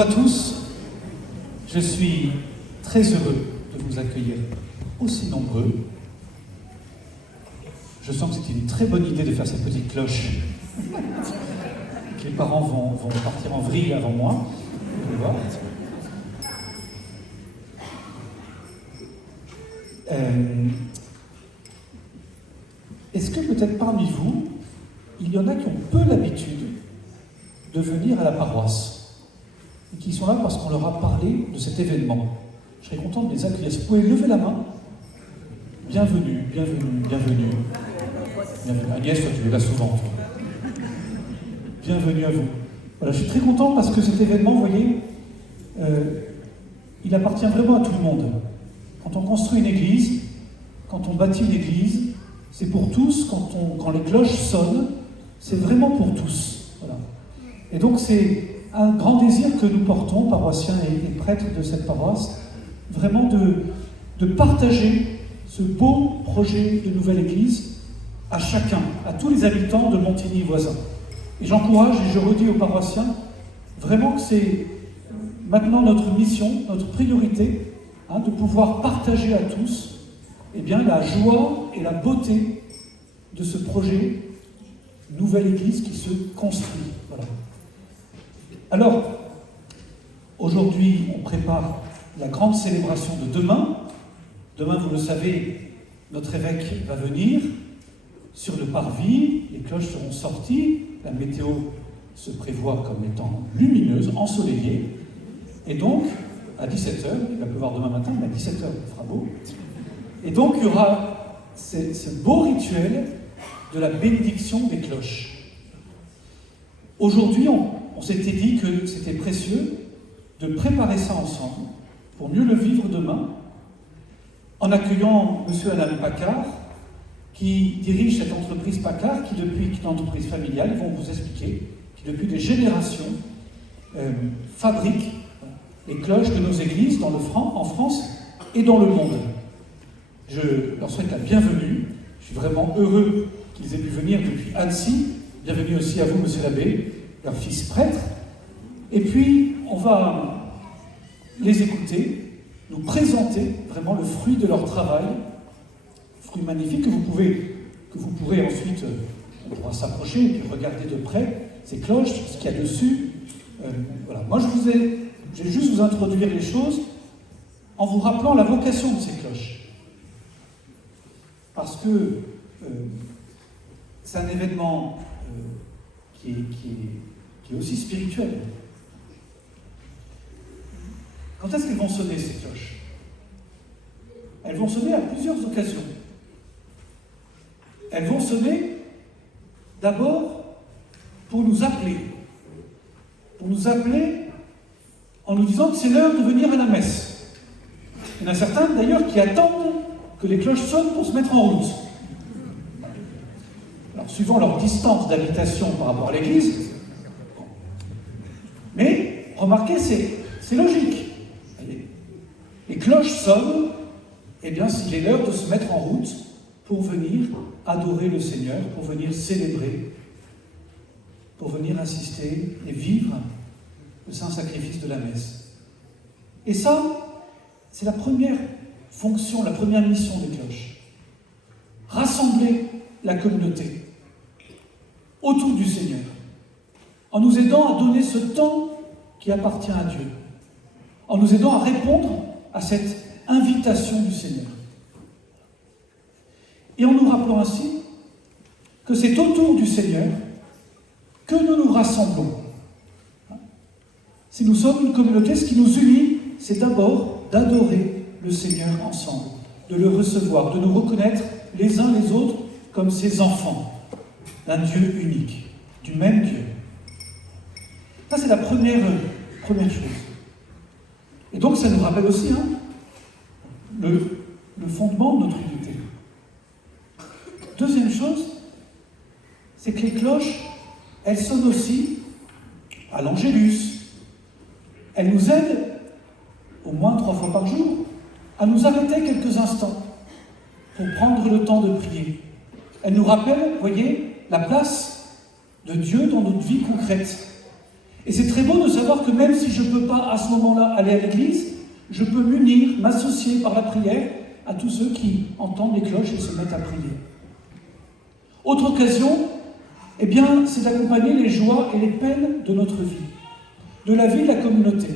Bonjour à tous, je suis très heureux de vous accueillir aussi nombreux. Je sens que c'était une très bonne idée de faire cette petite cloche. Que les parents vont partir en vrille avant moi. Vous pouvez voir. Est-ce que peut-être parmi vous, il y en a qui ont peu l'habitude de venir à la paroisse et qui sont là parce qu'on leur a parlé de cet événement? Je serais content de les accueillir. Si vous pouvez lever la main. Bienvenue, bienvenue, bienvenue. Bienvenue. Agnès, toi tu es là souvent. Toi. Bienvenue à vous. Voilà, je suis très content parce que cet événement, vous voyez, il appartient vraiment à tout le monde. Quand on construit une église, quand on bâtit une église, c'est pour tous. Quand les cloches sonnent, c'est vraiment pour tous. Voilà. Et donc c'est un grand désir que nous portons, paroissiens et prêtres de cette paroisse, vraiment de partager ce beau projet de nouvelle église à chacun, à tous les habitants de Montigny voisins. Et j'encourage et je redis aux paroissiens vraiment que c'est maintenant notre mission, notre priorité, de pouvoir partager à tous la joie et la beauté de ce projet nouvelle église qui se construit. Voilà. Alors, aujourd'hui, on prépare la grande célébration de demain. Demain, vous le savez, notre évêque va venir sur le parvis, les cloches seront sorties, la météo se prévoit comme étant lumineuse, ensoleillée, et donc, à 17h, il va pleuvoir demain matin, mais à 17h, il fera beau, et donc il y aura ce beau rituel de la bénédiction des cloches. Aujourd'hui, on s'était dit que c'était précieux de préparer ça ensemble pour mieux le vivre demain, en accueillant M. et Mme Paccard, qui dirige cette entreprise Paccard, qui est une entreprise familiale, ils vont vous expliquer, qui depuis des générations fabrique les cloches de nos églises en France et dans le monde. Je leur souhaite la bienvenue. Je suis vraiment heureux qu'ils aient pu venir depuis Annecy. Bienvenue aussi à vous, monsieur l'abbé, leur fils prêtre. Et puis, on va les écouter, nous présenter vraiment le fruit de leur travail, fruit magnifique que vous pourrez ensuite, on pourra s'approcher et puis regarder de près ces cloches, ce qu'il y a dessus. Voilà. Moi, je vais juste vous introduire les choses en vous rappelant la vocation de ces cloches. Parce que c'est un événement qui est aussi spirituel. Quand est-ce qu'elles vont sonner, ces cloches? Elles vont sonner à plusieurs occasions. Elles vont sonner d'abord pour nous appeler. Pour nous appeler en nous disant que c'est l'heure de venir à la messe. Il y en a certains d'ailleurs qui attendent que les cloches sonnent pour se mettre en route. Alors, suivant leur distance d'habitation par rapport à l'église, mais remarquez, c'est logique. Les cloches sonnent, s'il est l'heure de se mettre en route pour venir adorer le Seigneur, pour venir célébrer, pour venir assister et vivre le saint sacrifice de la messe. Et ça, c'est la première fonction, la première mission des cloches. Rassembler la communauté autour du Seigneur, en nous aidant à donner ce temps qui appartient à Dieu, en nous aidant à répondre à cette invitation du Seigneur. Et en nous rappelant ainsi que c'est autour du Seigneur que nous nous rassemblons. Si nous sommes une communauté, ce qui nous unit, c'est d'abord d'adorer le Seigneur ensemble, de le recevoir, de nous reconnaître les uns les autres comme ses enfants, d'un Dieu unique, du même Dieu. Ça, c'est la première chose. Et donc, ça nous rappelle aussi le fondement de notre unité. Deuxième chose, c'est que les cloches, elles sonnent aussi à l'Angélus. Elles nous aident, au moins 3 fois par jour, à nous arrêter quelques instants pour prendre le temps de prier. Elles nous rappellent, voyez, la place de Dieu dans notre vie concrète. Et c'est très beau de savoir que même si je ne peux pas à ce moment-là aller à l'église, je peux m'unir, m'associer par la prière à tous ceux qui entendent les cloches et se mettent à prier. Autre occasion, eh bien, c'est d'accompagner les joies et les peines de notre vie, de la vie de la communauté.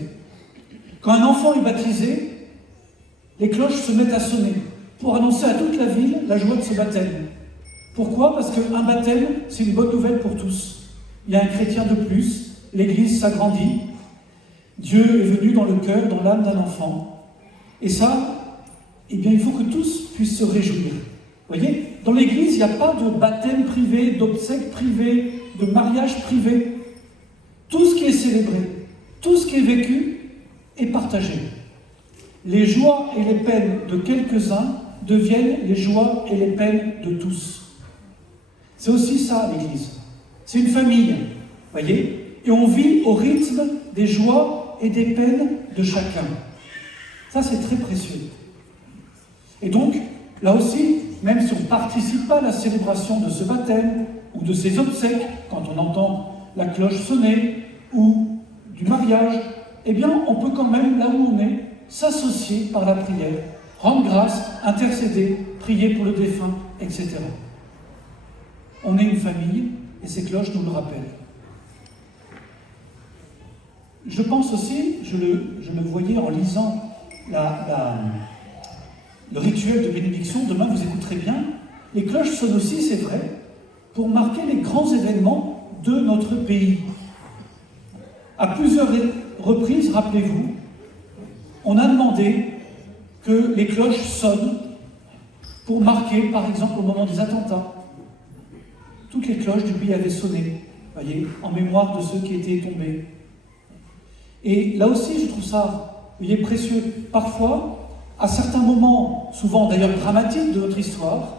Quand un enfant est baptisé, les cloches se mettent à sonner pour annoncer à toute la ville la joie de ce baptême. Pourquoi? Parce qu'un baptême, c'est une bonne nouvelle pour tous. Il y a un chrétien de plus, l'Église s'agrandit, Dieu est venu dans le cœur, dans l'âme d'un enfant. Et ça, eh bien, il faut que tous puissent se réjouir. Vous voyez, dans l'Église, il n'y a pas de baptême privé, d'obsèques privées, de mariage privé. Tout ce qui est célébré, tout ce qui est vécu est partagé. Les joies et les peines de quelques-uns deviennent les joies et les peines de tous. C'est aussi ça, l'Église. C'est une famille, vous voyez, et on vit au rythme des joies et des peines de chacun. Ça, c'est très précieux. Et donc, là aussi, même si on ne participe pas à la célébration de ce baptême ou de ces obsèques, quand on entend la cloche sonner, ou du mariage, eh bien, on peut quand même, là où on est, s'associer par la prière, rendre grâce, intercéder, prier pour le défunt, etc. On est une famille, et ces cloches nous le rappellent. Je pense aussi, je le voyais en lisant le rituel de bénédiction, demain vous écouterez bien, les cloches sonnent aussi, c'est vrai, pour marquer les grands événements de notre pays. À plusieurs reprises, rappelez-vous, on a demandé que les cloches sonnent pour marquer, par exemple, au moment des attentats. Toutes les cloches du pays avaient sonné, voyez, en mémoire de ceux qui étaient tombés. Et là aussi, je trouve ça, voyez, précieux. Parfois, à certains moments, souvent d'ailleurs dramatiques de notre histoire,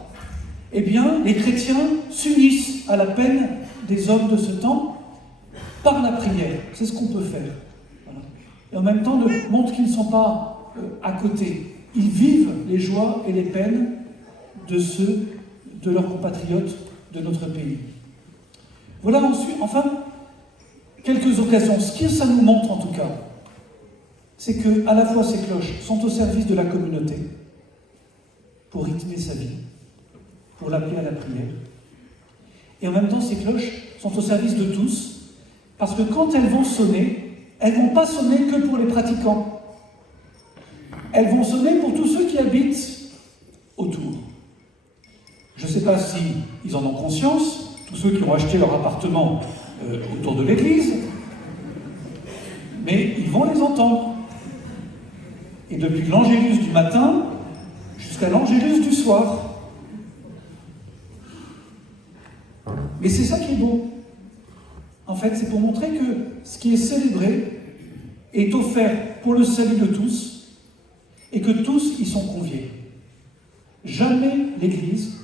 eh bien, les chrétiens s'unissent à la peine des hommes de ce temps par la prière. C'est ce qu'on peut faire. Voilà. Et en même temps, montre qu'ils ne sont pas à côté. Ils vivent les joies et les peines de ceux, de leurs compatriotes de notre pays. Voilà ensuite, enfin, quelques occasions. Ce que ça nous montre en tout cas, c'est que à la fois ces cloches sont au service de la communauté, pour rythmer sa vie, pour l'appeler à la prière. Et en même temps, ces cloches sont au service de tous, parce que quand elles vont sonner, elles ne vont pas sonner que pour les pratiquants. Elles vont sonner pour tous ceux qui habitent autour. Je ne sais pas s'ils en ont conscience, tous ceux qui ont acheté leur appartement autour de l'église, mais ils vont les entendre. Et depuis l'angélus du matin jusqu'à l'angélus du soir. Mais c'est ça qui est beau. En fait, c'est pour montrer que ce qui est célébré est offert pour le salut de tous et que tous y sont conviés. Jamais l'Église,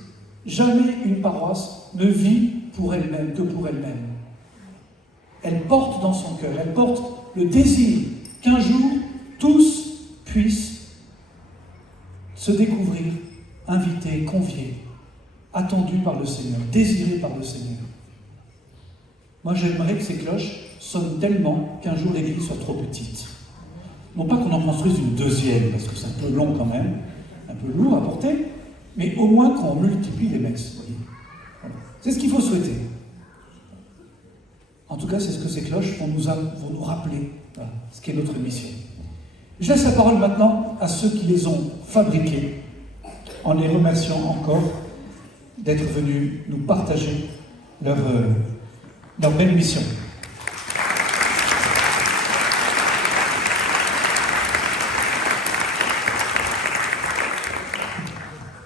jamais une paroisse ne vit pour elle-même que pour elle-même. Elle porte dans son cœur, elle porte le désir qu'un jour tous puissent se découvrir, invités, conviés, attendus par le Seigneur, désirés par le Seigneur. Moi, j'aimerais que ces cloches sonnent tellement qu'un jour l'Église soit trop petite. Non pas qu'on en construise une deuxième, parce que c'est un peu long quand même, un peu lourd à porter, mais au moins qu'on multiplie les messes. Voilà. C'est ce qu'il faut souhaiter. En tout cas, c'est ce que ces cloches vont nous rappeler, voilà, ce qui est notre mission. Je laisse la parole maintenant à ceux qui les ont fabriquées, en les remerciant encore d'être venus nous partager leur belle mission.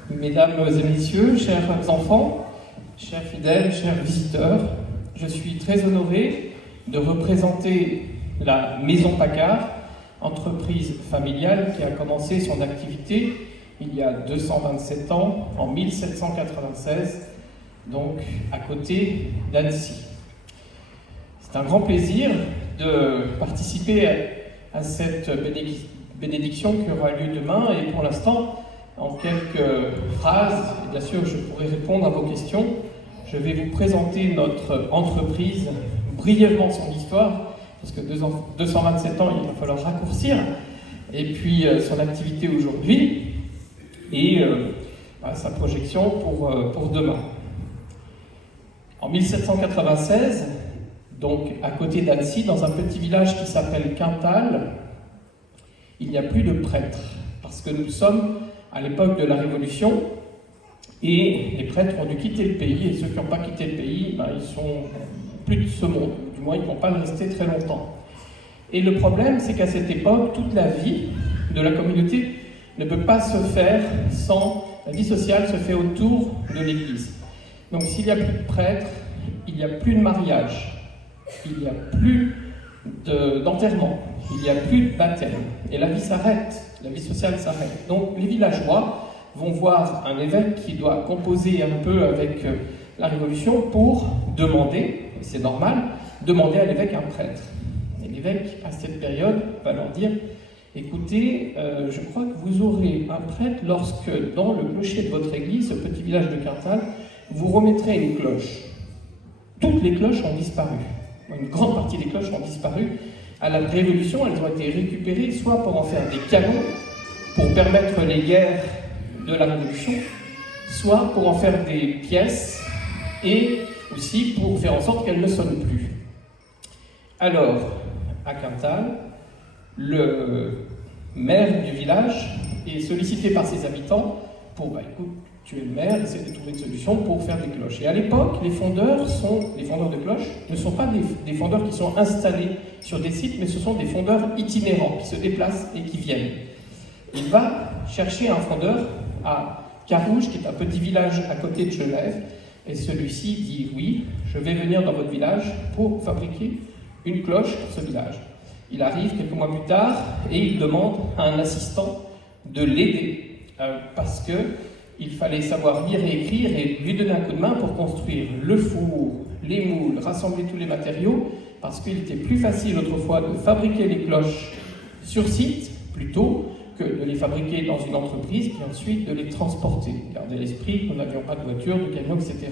Mesdames et messieurs, chers enfants, chers fidèles, chers visiteurs, je suis très honoré de représenter la Maison Paccard, entreprise familiale qui a commencé son activité il y a 227 ans, en 1796, donc à côté d'Annecy. C'est un grand plaisir de participer à cette bénédiction qui aura lieu demain, et pour l'instant, en quelques phrases, et bien sûr je pourrai répondre à vos questions, je vais vous présenter notre entreprise, brièvement son histoire, parce que 227 ans, il va falloir raccourcir, et puis son activité aujourd'hui, et sa projection pour demain. En 1796, donc à côté d'Annecy, dans un petit village qui s'appelle Quintal, il n'y a plus de prêtres, parce que nous sommes à l'époque de la Révolution, et les prêtres ont dû quitter le pays, et ceux qui n'ont pas quitté le pays, ils sont plus de ce monde, du moins ils ne vont pas le rester très longtemps. Et le problème, c'est qu'à cette époque, toute la vie de la communauté ne peut pas se faire sans... La vie sociale se fait autour de l'Église. Donc s'il n'y a plus de prêtres, il n'y a plus de mariage, il n'y a plus d'enterrement, il n'y a plus de baptême. Et la vie s'arrête, la vie sociale s'arrête. Donc les villageois vont voir un évêque qui doit composer un peu avec la Révolution pour demander, et c'est normal, demander à l'évêque un prêtre. Et l'évêque, à cette période, va leur dire: écoutez, je crois que vous aurez un prêtre lorsque, dans le clocher de votre église, ce petit village de Quintal, vous remettrez une cloche. Toutes les cloches ont disparu. Une grande partie des cloches ont disparu. À la Révolution, elles ont été récupérées soit pour en faire des canons, pour permettre les guerres de la Révolution, soit pour en faire des pièces, et aussi pour faire en sorte qu'elles ne sonnent plus. Alors, à Quintal, le maire du village est sollicité par ses habitants pour, écoute, tu es le maire, essaie de trouver une solution pour faire des cloches. Et à l'époque, les fondeurs de cloches ne sont pas des fondeurs qui sont installés sur des sites, mais ce sont des fondeurs itinérants qui se déplacent et qui viennent. Il va chercher un fondeur à Carouge, qui est un petit village à côté de Genève, et celui-ci dit: oui, je vais venir dans votre village pour fabriquer une cloche pour ce village. Il arrive quelques mois plus tard et il demande à un assistant de l'aider parce qu'il fallait savoir lire et écrire et lui donner un coup de main pour construire le four, les moules, rassembler tous les matériaux, parce qu'il était plus facile autrefois de fabriquer les cloches sur site plutôt que de les fabriquer dans une entreprise et ensuite de les transporter. Gardez à l'esprit que nous n'avions pas de voiture, de camion, etc.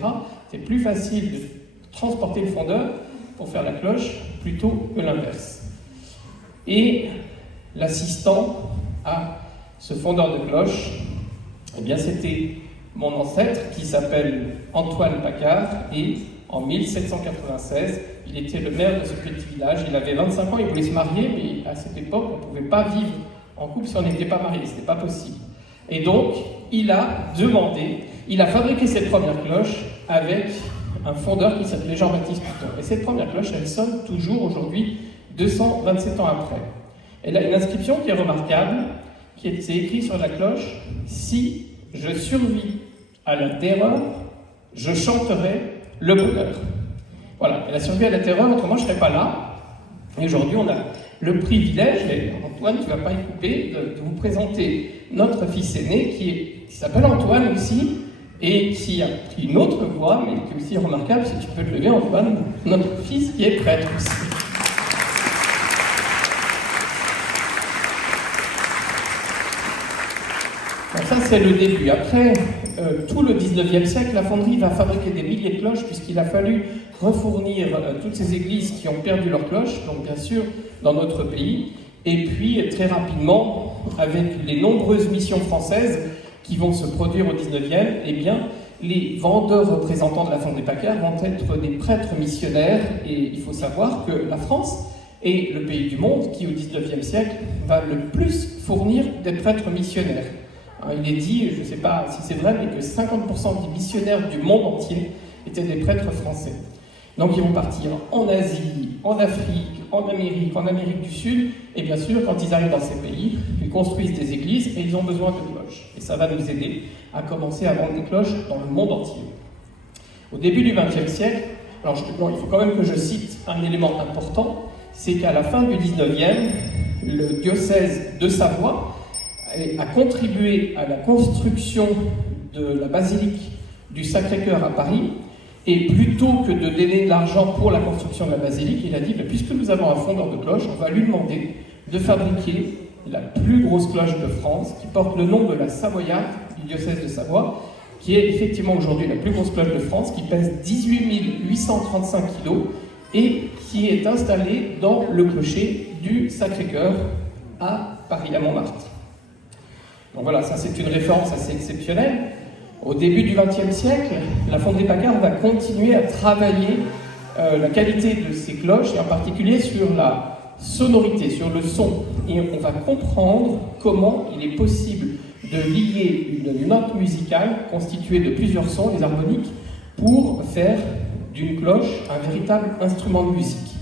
C'est plus facile de transporter le fondeur pour faire la cloche plutôt que l'inverse. Et l'assistant à ce fondeur de cloche, eh bien c'était mon ancêtre qui s'appelle Antoine Paccard, et en 1796, il était le maire de ce petit village. Il avait 25 ans, il voulait se marier, mais à cette époque, on ne pouvait pas vivre en couple si on n'était pas marié, ce n'était pas possible. Et donc, il a fabriqué cette première cloche avec un fondeur qui s'appelait Jean-Baptiste Couton. Et cette première cloche, elle sonne toujours aujourd'hui, 227 ans après. Elle a une inscription qui est remarquable, c'est écrit sur la cloche: si je survis à la terreur, je chanterai le bonheur. Voilà, elle a survécu à la terreur, autrement je ne serais pas là. Et aujourd'hui, on a le privilège, et Antoine, tu ne vas pas y couper, de vous présenter notre fils aîné qui s'appelle Antoine aussi, et qui a pris une autre voix, mais qui est aussi remarquable, si tu peux te lever, Antoine, notre fils qui est prêtre aussi. Donc ça, c'est le début. Après, tout le 19e siècle, la fonderie va fabriquer des milliers de cloches, puisqu'il a fallu refournir toutes ces églises qui ont perdu leurs cloches, donc bien sûr dans notre pays, et puis très rapidement, avec les nombreuses missions françaises qui vont se produire au 19e, eh bien, les vendeurs représentants de la fonderie Paccard vont être des prêtres missionnaires, et il faut savoir que la France est le pays du monde qui, au 19e siècle, va le plus fournir des prêtres missionnaires. Il est dit, je ne sais pas si c'est vrai, mais que 50% des missionnaires du monde entier étaient des prêtres français. Donc ils vont partir en Asie, en Afrique, en Amérique du Sud, et bien sûr, quand ils arrivent dans ces pays, ils construisent des églises et ils ont besoin de cloches. Et ça va nous aider à commencer à vendre des cloches dans le monde entier. Au début du XXe siècle, alors il faut quand même que je cite un élément important, c'est qu'à la fin du XIXe, le diocèse de Savoie a contribué à la construction de la basilique du Sacré-Cœur à Paris, et plutôt que de donner de l'argent pour la construction de la basilique, il a dit, puisque nous avons un fondeur de cloche, on va lui demander de fabriquer la plus grosse cloche de France, qui porte le nom de la Savoyarde du diocèse de Savoie, qui est effectivement aujourd'hui la plus grosse cloche de France, qui pèse 18 835 kg et qui est installé dans le clocher du Sacré-Cœur à Paris, à Montmartre. Donc voilà, ça c'est une référence assez exceptionnelle. Au début du XXe siècle, la Fonderie Paccard va continuer à travailler la qualité de ces cloches, et en particulier sur la sonorité, sur le son. Et on va comprendre comment il est possible de lier une note musicale constituée de plusieurs sons, les harmoniques, pour faire d'une cloche un véritable instrument de musique.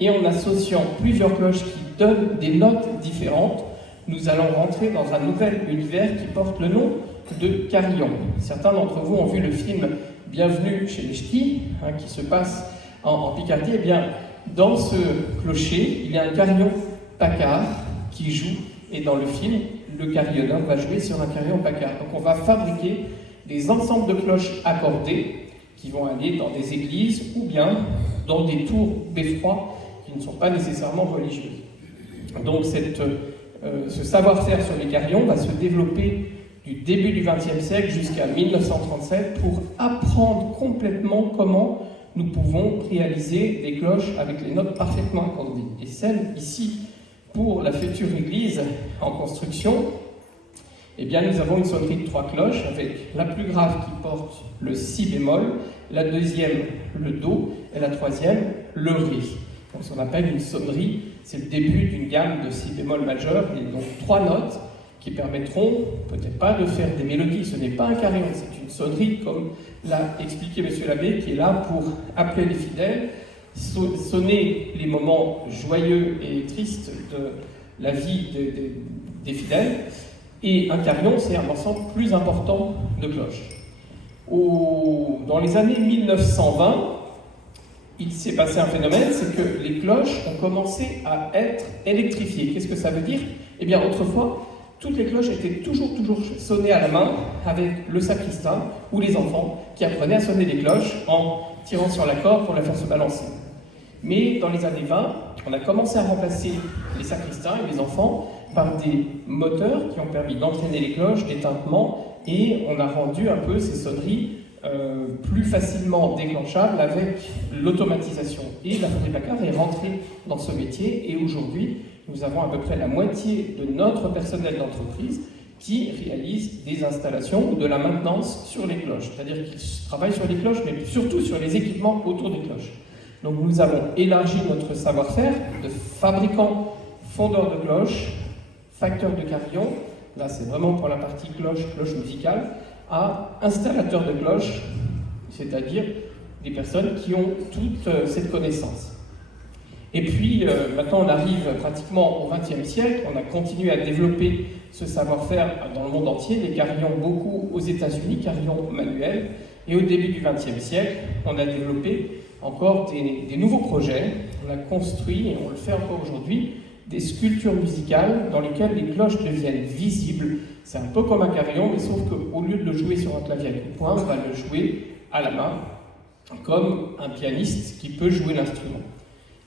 Et en associant plusieurs cloches qui donnent des notes différentes, nous allons rentrer dans un nouvel univers qui porte le nom de carillon. Certains d'entre vous ont vu le film Bienvenue chez les Ch'tis, qui se passe en Picardie. Eh bien, dans ce clocher, il y a un carillon Paccard qui joue, et dans le film, le carillonneur va jouer sur un carillon Paccard. Donc on va fabriquer des ensembles de cloches accordées qui vont aller dans des églises ou bien dans des tours beffrois qui ne sont pas nécessairement religieuses. Donc ce savoir-faire sur les carillons va se développer du début du XXe siècle jusqu'à 1937 pour apprendre complètement comment nous pouvons réaliser des cloches avec les notes parfaitement accordées. Et celle ici, pour la future église en construction, eh bien nous avons une sonnerie de 3 cloches avec la plus grave qui porte le si bémol, la deuxième le do et la troisième le ré. Donc ce qu'on appelle une sonnerie, c'est le début d'une gamme de si bémol majeur, et donc 3 notes qui permettront peut-être pas de faire des mélodies, ce n'est pas un carillon, c'est une sonnerie comme l'a expliqué M. l'abbé, qui est là pour appeler les fidèles, sonner les moments joyeux et tristes de la vie des fidèles. Et un carillon, c'est un ensemble plus important de cloches. Dans les années 1920, il s'est passé un phénomène, c'est que les cloches ont commencé à être électrifiées. Qu'est-ce que ça veut dire? Eh bien, autrefois, toutes les cloches étaient toujours sonnées à la main avec le sacristain ou les enfants qui apprenaient à sonner les cloches en tirant sur la corde pour la faire se balancer. Mais dans les années 20, on a commencé à remplacer les sacristains et les enfants par des moteurs qui ont permis d'entraîner les cloches, des tintements, et on a rendu un peu ces sonneries plus facilement déclenchables avec l'automatisation. Et la Fonderie Paccard est rentrée dans ce métier, et aujourd'hui, nous avons à peu près la moitié de notre personnel d'entreprise qui réalise des installations ou de la maintenance sur les cloches. C'est-à-dire qu'ils travaillent sur les cloches, mais surtout sur les équipements autour des cloches. Donc nous avons élargi notre savoir-faire de fabricants, fondeurs de cloches, facteurs de carillons, là c'est vraiment pour la partie cloche musicale, à installateurs de cloches, c'est-à-dire des personnes qui ont toute cette connaissance. Et puis maintenant on arrive pratiquement au XXe siècle, on a continué à développer ce savoir-faire dans le monde entier, les carillons beaucoup aux États-Unis, carillons manuels, et au début du XXe siècle, on a développé encore des nouveaux projets. On a construit, et on le fait encore aujourd'hui, des sculptures musicales dans lesquelles les cloches deviennent visibles. C'est un peu comme un carillon, mais sauf qu'au lieu de le jouer sur un clavier avec le poing, on va le jouer à la main, comme un pianiste qui peut jouer l'instrument.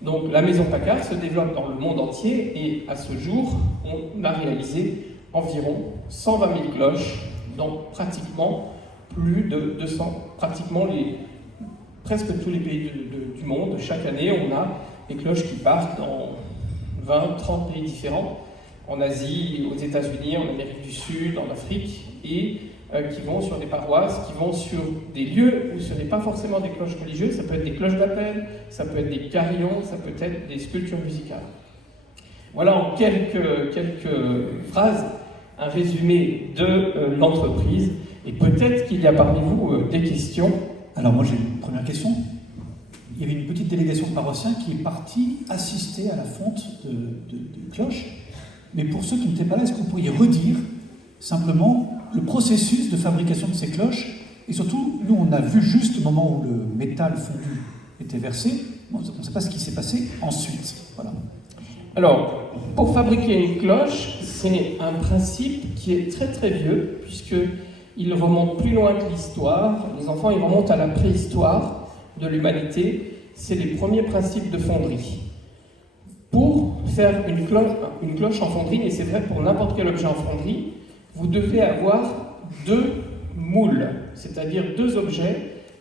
Donc la Maison Paccard se développe dans le monde entier, et à ce jour, on a réalisé environ 120 000 cloches dans pratiquement plus de 200, presque tous les pays du monde. Chaque année, on a des cloches qui partent dans 20, 30 pays différents, en Asie, aux États-Unis, en Amérique du Sud, en Afrique, et qui vont sur des paroisses, qui vont sur des lieux où ce n'est pas forcément des cloches religieuses, ça peut être des cloches d'appel, ça peut être des carillons, ça peut être des sculptures musicales. Voilà en quelques phrases un résumé de l'entreprise, et peut-être qu'il y a parmi vous des questions. Alors moi j'ai une première question. Il y avait une petite délégation de paroissiens qui est partie assister à la fonte de cloches. Mais pour ceux qui n'étaient pas là, est-ce que vous pourriez redire simplement le processus de fabrication de ces cloches? Et surtout, nous on a vu juste le moment où le métal fondu était versé. On ne sait pas ce qui s'est passé ensuite. Voilà. Alors, pour fabriquer une cloche, c'est un principe qui est très vieux, puisqu'il remonte plus loin que l'histoire. Les enfants, ils remontent à la préhistoire de l'humanité. C'est les premiers principes de fonderie. Pour faire une cloche en fonderie, et c'est vrai pour n'importe quel objet en fonderie, vous devez avoir 2 moules, c'est-à-dire 2 objets,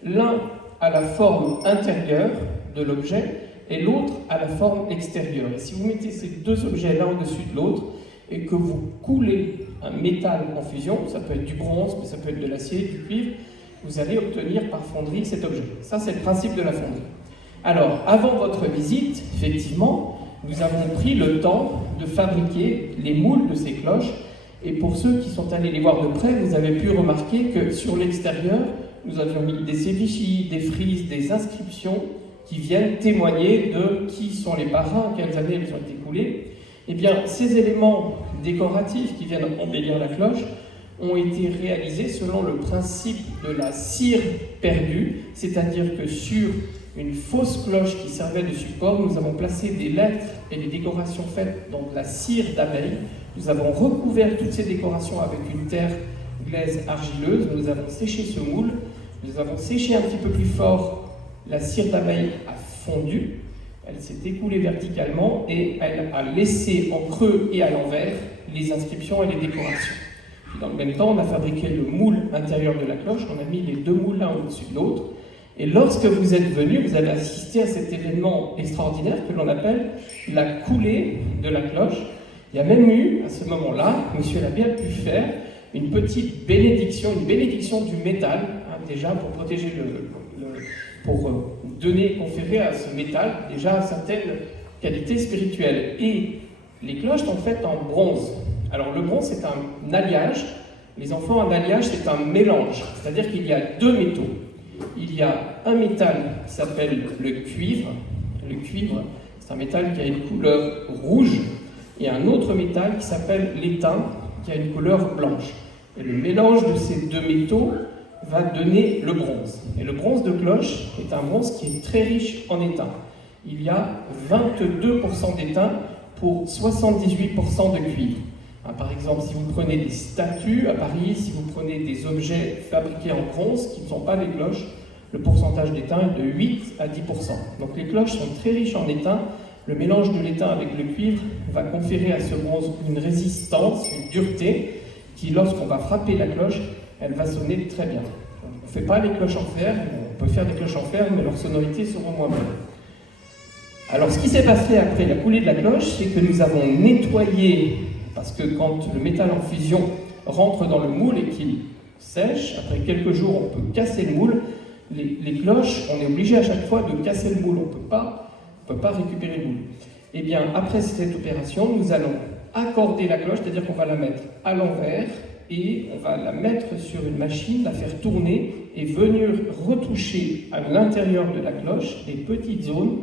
l'un à la forme intérieure de l'objet et l'autre a la forme extérieure. Et si vous mettez ces deux objets l'un au-dessus de l'autre et que vous coulez un métal en fusion, ça peut être du bronze, mais ça peut être de l'acier, du cuivre, vous allez obtenir par fonderie cet objet. Ça, c'est le principe de la fonderie. Alors, avant votre visite, effectivement, nous avons pris le temps de fabriquer les moules de ces cloches. Et pour ceux qui sont allés les voir de près, vous avez pu remarquer que sur l'extérieur, nous avions mis des effigies, des frises, des inscriptions qui viennent témoigner de qui sont les parrains, quelles années elles ont été coulées. Eh bien, ces éléments décoratifs qui viennent embellir la cloche ont été réalisés selon le principe de la cire perdue, c'est-à-dire que sur une fausse cloche qui servait de support, nous avons placé des lettres et des décorations faites dans de la cire d'abeille. Nous avons recouvert toutes ces décorations avec une terre glaise argileuse, nous avons séché ce moule, nous avons séché un petit peu plus fort, la cire d'abeille a fondu, elle s'est écoulée verticalement et elle a laissé en creux et à l'envers les inscriptions et les décorations. Puis dans le même temps, on a fabriqué le moule intérieur de la cloche, on a mis les deux moules l'un au-dessus de l'autre. Et lorsque vous êtes venu, vous avez assisté à cet événement extraordinaire que l'on appelle la coulée de la cloche. Il y a même eu, à ce moment-là, M. l'abbé a pu faire une petite bénédiction, une bénédiction du métal, déjà pour protéger pour donner, conférer à ce métal déjà certaines qualités spirituelles. Et les cloches sont faites en bronze. Alors le bronze, c'est un alliage. Les enfants, un alliage, c'est un mélange. C'est-à-dire qu'il y a deux métaux. Il y a un métal qui s'appelle le cuivre. Le cuivre, c'est un métal qui a une couleur rouge. Et un autre métal qui s'appelle l'étain, qui a une couleur blanche. Et le mélange de ces deux métaux va donner le bronze. Et le bronze de cloche est un bronze qui est très riche en étain. Il y a 22% d'étain pour 78% de cuivre. Par exemple, si vous prenez des statues à Paris, si vous prenez des objets fabriqués en bronze qui ne sont pas des cloches, le pourcentage d'étain est de 8 à 10%. Donc les cloches sont très riches en étain. Le mélange de l'étain avec le cuivre va conférer à ce bronze une résistance, une dureté, qui lorsqu'on va frapper la cloche, elle va sonner très bien. On ne fait pas les cloches en fer, on peut faire des cloches en fer, mais leurs sonorités seront moins bonnes. Alors ce qui s'est passé après la coulée de la cloche, c'est que nous avons nettoyé, parce que quand le métal en fusion rentre dans le moule et qu'il sèche, après quelques jours on peut casser le moule. Les cloches, on est obligé à chaque fois de casser le moule, on ne peut pas récupérer le moule. Eh bien, après cette opération, nous allons accorder la cloche, c'est-à-dire qu'on va la mettre à l'envers et on va la mettre sur une machine, la faire tourner et venir retoucher à l'intérieur de la cloche des petites zones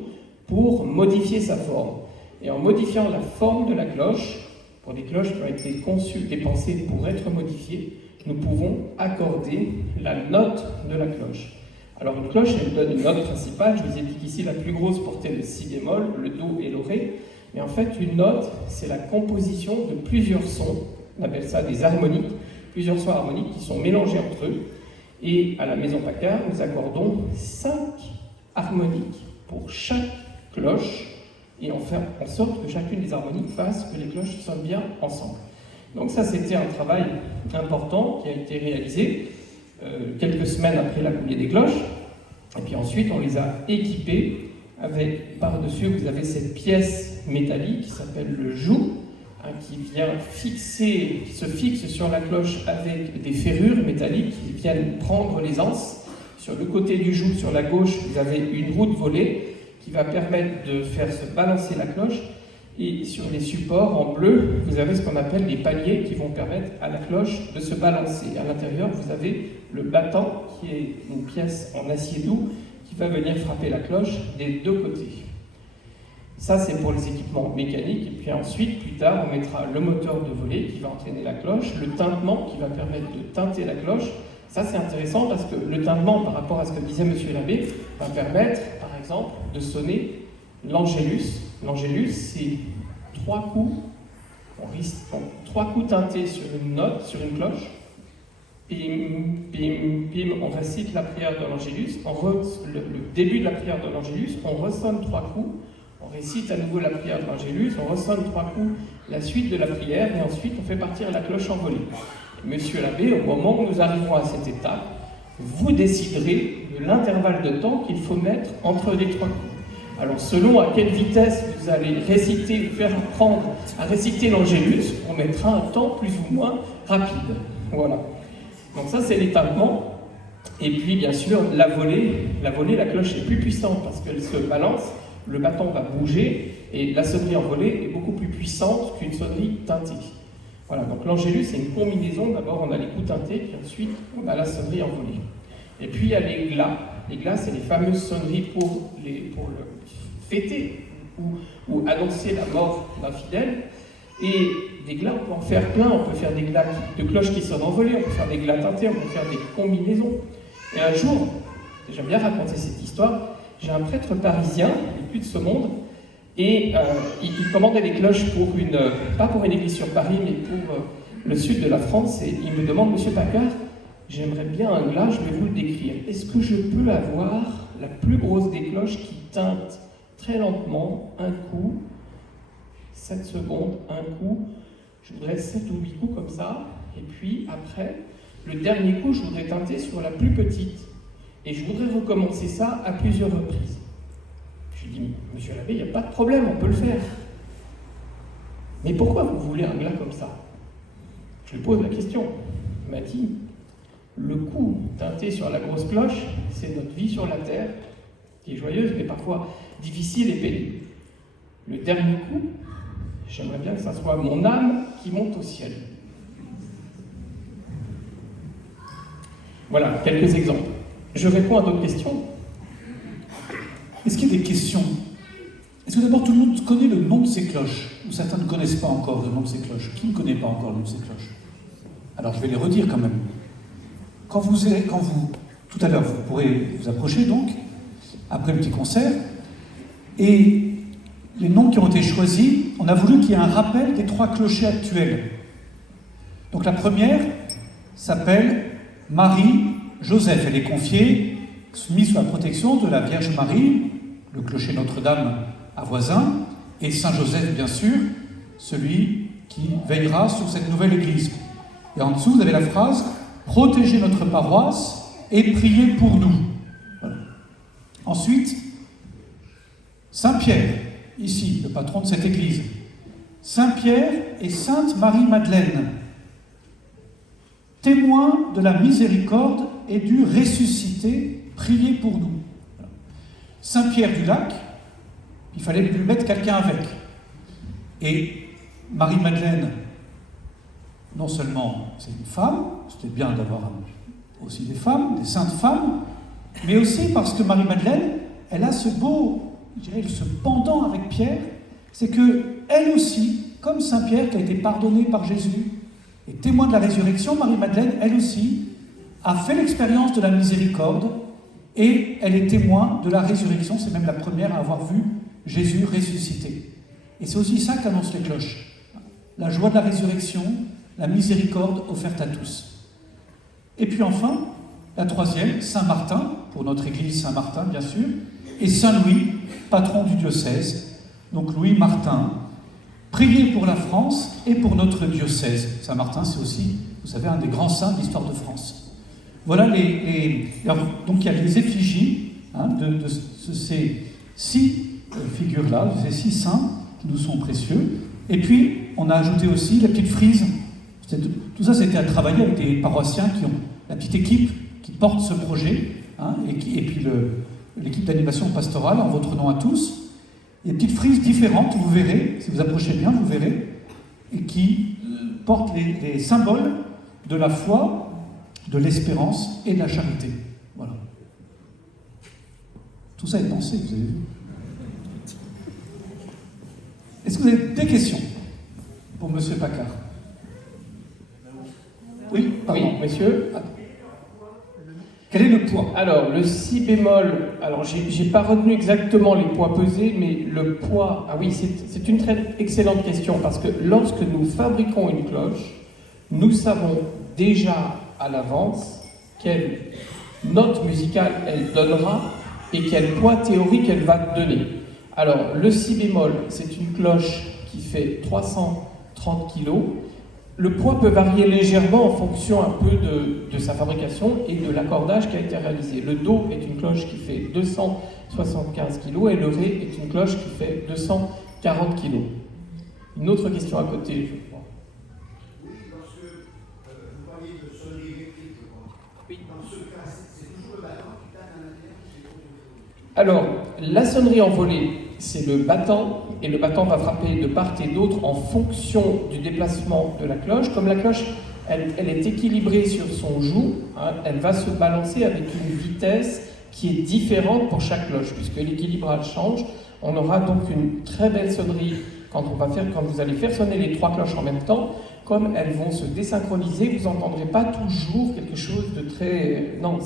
pour modifier sa forme. Et en modifiant la forme de la cloche, pour des cloches qui ont été conçues et pensées pour être modifiées, nous pouvons accorder la note de la cloche. Alors une cloche, elle donne une note principale, je vous indique ici la plus grosse portée de si bémol, le do et le ré, mais en fait une note, c'est la composition de plusieurs sons, on appelle ça des harmoniques, plusieurs sons harmoniques qui sont mélangés entre eux, et à la Maison Paccard, nous accordons 5 harmoniques pour chaque cloche, et on fait en sorte que chacune des harmoniques fasse que les cloches sonnent bien ensemble. Donc ça, c'était un travail important qui a été réalisé quelques semaines après la coulée des cloches. Et puis ensuite, on les a équipées avec, par-dessus, vous avez cette pièce métallique qui s'appelle le joug, qui vient fixer, qui se fixe sur la cloche avec des ferrures métalliques qui viennent prendre les anses. Sur le côté du joug, sur la gauche, vous avez une roue de volée qui va permettre de faire se balancer la cloche. Et sur les supports en bleu, vous avez ce qu'on appelle les paliers qui vont permettre à la cloche de se balancer. À l'intérieur, vous avez le battant, qui est une pièce en acier doux, qui va venir frapper la cloche des deux côtés. Ça, c'est pour les équipements mécaniques. Et puis ensuite, plus tard, on mettra le moteur de volet qui va entraîner la cloche, le tintement qui va permettre de teinter la cloche. Ça, c'est intéressant parce que le tintement, par rapport à ce que disait M. l'abbé, va permettre, par exemple, de sonner l'angélus. L'angélus, c'est 3 coups, trois coups teintés sur une note, sur une cloche. Pim, pim, pim, on récite la prière de l'angélus. Le début de la prière de l'angélus, on ressonne 3 coups. On récite à nouveau la prière de l'angélus, on ressonne 3 coups la suite de la prière, et ensuite on fait partir la cloche en volée. Monsieur l'abbé, au moment où nous arriverons à cette étape, vous déciderez de l'intervalle de temps qu'il faut mettre entre les 3 coups. Alors selon à quelle vitesse vous allez réciter ou faire apprendre à réciter l'Angélus, on mettra un temps plus ou moins rapide. Voilà. Donc ça c'est l'étapement. Et puis bien sûr la volée, la cloche est plus puissante parce qu'elle se balance, le bâton va bouger et la sonnerie en volée est beaucoup plus puissante qu'une sonnerie teintée. Voilà, donc l'Angélus c'est une combinaison, d'abord on a les coups teintés, puis ensuite on a la sonnerie en volée. Et puis il y a les glas. Les glas c'est les fameuses sonneries pour le fêter ou annoncer la mort d'un fidèle. Et des glas, on peut en faire plein, on peut faire des glas de cloches qui sonnent en volée, on peut faire des glas teintés, on peut faire des combinaisons. Et un jour, j'aime bien raconter cette histoire, j'ai un prêtre parisien, il n'est plus de ce monde, et il commandait des cloches pour pas pour une église sur Paris, mais pour le sud de la France, et il me demande, Monsieur Paccard, j'aimerais bien un glas, je vais vous le décrire. Est-ce que je peux avoir la plus grosse des cloches qui teinte très lentement, un coup, 7 secondes, un coup, je voudrais 7 ou 8 coups comme ça, et puis après, le dernier coup, je voudrais teinter sur la plus petite, et je voudrais recommencer ça à plusieurs reprises. Je lui dis, Monsieur l'abbé, il n'y a pas de problème, on peut le faire. Mais pourquoi vous voulez un glas comme ça? Je lui pose la question. Il m'a dit, le coup teinté sur la grosse cloche, c'est notre vie sur la terre, qui est joyeuse, mais parfois difficile et pénible. Le dernier coup, j'aimerais bien que ça soit mon âme qui monte au ciel. Voilà, quelques exemples. Je réponds à d'autres questions. Est-ce qu'il y a des questions? Est-ce que d'abord tout le monde connaît le nom de ces cloches? Ou certains ne connaissent pas encore le nom de ces cloches? Qui ne connaît pas encore le nom de ces cloches? Alors je vais les redire quand même. Tout à l'heure, vous pourrez vous approcher donc, après le petit concert, et les noms qui ont été choisis, on a voulu qu'il y ait un rappel des 3 clochers actuels. Donc la première s'appelle Marie-Joseph. Elle est confiée, mise sous la protection de la Vierge Marie, le clocher Notre-Dame à Voisin, et Saint-Joseph, bien sûr, celui qui veillera sur cette nouvelle église. Et en dessous, vous avez la phrase « Protégez notre paroisse et priez pour nous ». Voilà. Ensuite, Saint-Pierre, ici, le patron de cette église. Saint-Pierre et Sainte Marie-Madeleine, témoins de la miséricorde et du ressuscité, priez pour nous. Voilà. Saint-Pierre du Lac, il fallait lui mettre quelqu'un avec. Et Marie-Madeleine, non seulement c'est une femme, c'était bien d'avoir aussi des femmes, des saintes femmes, mais aussi parce que Marie-Madeleine, elle a ce beau, je dirais, ce pendant avec Pierre, c'est que elle aussi, comme Saint-Pierre qui a été pardonné par Jésus, et témoin de la résurrection, Marie-Madeleine, elle aussi, a fait l'expérience de la miséricorde, et elle est témoin de la résurrection, c'est même la première à avoir vu Jésus ressuscité. Et c'est aussi ça qu'annoncent les cloches. La joie de la résurrection, la miséricorde offerte à tous. Et puis enfin, la troisième, Saint-Martin, pour notre église Saint-Martin bien sûr, et Saint-Louis, patron du diocèse. Donc Louis Martin, priez pour la France et pour notre diocèse. Saint-Martin, c'est aussi, vous savez, un des grands saints de l'histoire de France. Voilà alors, donc il y a les effigies de ces 6 figures-là, de ces 6 saints qui nous sont précieux. Et puis, on a ajouté aussi la petite frise. Tout ça, c'était à travailler avec des paroissiens qui ont la petite équipe qui porte ce projet, et puis l'équipe d'animation pastorale, en votre nom à tous. Il y a des petites frises différentes, vous verrez, si vous approchez bien, vous verrez, et qui portent les symboles de la foi, de l'espérance et de la charité. Voilà. Tout ça est pensé, vous avez vu. Est-ce que vous avez des questions pour M. Paccard? Oui, pardon. Oui, monsieur. Quel est le poids? Alors, le si bémol, alors j'ai pas retenu exactement les poids pesés, mais le poids, ah oui, c'est une très excellente question, parce que lorsque nous fabriquons une cloche, nous savons déjà à l'avance quelle note musicale elle donnera et quel poids théorique elle va donner. Alors, le si bémol, c'est une cloche qui fait 330 kg, Le poids peut varier légèrement en fonction un peu de sa fabrication et de l'accordage qui a été réalisé. Le Do est une cloche qui fait 275 kg et le Ré est une cloche qui fait 240 kg. Une autre question à côté, je crois. Oui, parce que vous parliez de sonnerie électrique, je crois. Oui. Dans ce cas, c'est toujours le battant qui tape à l'intérieur ou c'est autre chose? Alors, la sonnerie envolée, c'est le battant, et le battant va frapper de part et d'autre en fonction du déplacement de la cloche. Comme la cloche, elle est équilibrée sur son joug, hein, elle va se balancer avec une vitesse qui est différente pour chaque cloche, puisque l'équilibrage change. On aura donc une très belle sonnerie quand vous allez faire sonner les 3 cloches en même temps. Comme elles vont se désynchroniser, vous n'entendrez pas toujours quelque chose de très... Non,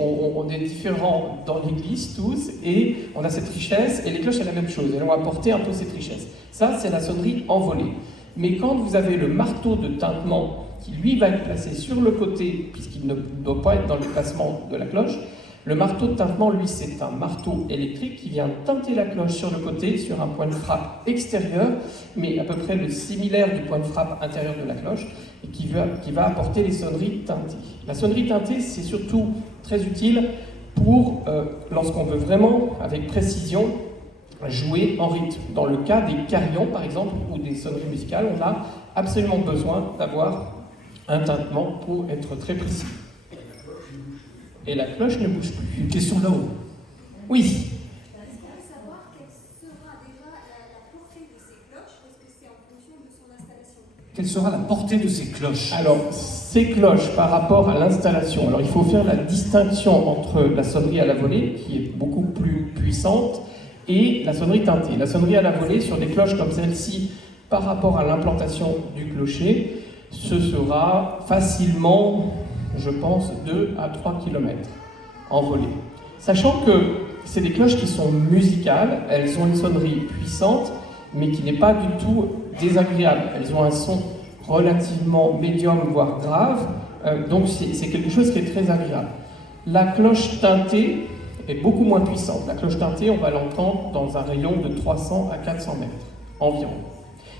on est différents dans l'église tous, et on a cette richesse, et les cloches, c'est la même chose, elles vont apporter un peu cette richesse. Ça, c'est la sonnerie envolée. Mais quand vous avez le marteau de tintement, qui lui va être placé sur le côté, puisqu'il ne doit pas être dans le placement de la cloche, le marteau de tintement, lui, c'est un marteau électrique qui vient teinter la cloche sur le côté, sur un point de frappe extérieur, mais à peu près le similaire du point de frappe intérieur de la cloche, et qui va apporter les sonneries teintées. La sonnerie teintée, c'est surtout très utile pour, lorsqu'on veut vraiment, avec précision, jouer en rythme. Dans le cas des carillons, par exemple, ou des sonneries musicales, on a absolument besoin d'avoir un tintement pour être très précis. Et la cloche ne bouge plus. Une question là-haut. Oui. Est-ce qu'on peut savoir quelle sera déjà la portée de ces cloches? Est-ce que c'est en fonction de son installation? Quelle sera la portée de ces cloches? Alors, ces cloches par rapport à l'installation, alors il faut faire la distinction entre la sonnerie à la volée, qui est beaucoup plus puissante, et la sonnerie teintée. La sonnerie à la volée, sur des cloches comme celle-ci, par rapport à l'implantation du clocher, ce sera facilement, je pense, 2 à 3 km en volée. Sachant que c'est des cloches qui sont musicales, elles ont une sonnerie puissante, mais qui n'est pas du tout désagréable. Elles ont un son relativement médium, voire grave, donc c'est quelque chose qui est très agréable. La cloche teintée est beaucoup moins puissante. La cloche teintée, on va l'entendre dans un rayon de 300 à 400 mètres environ.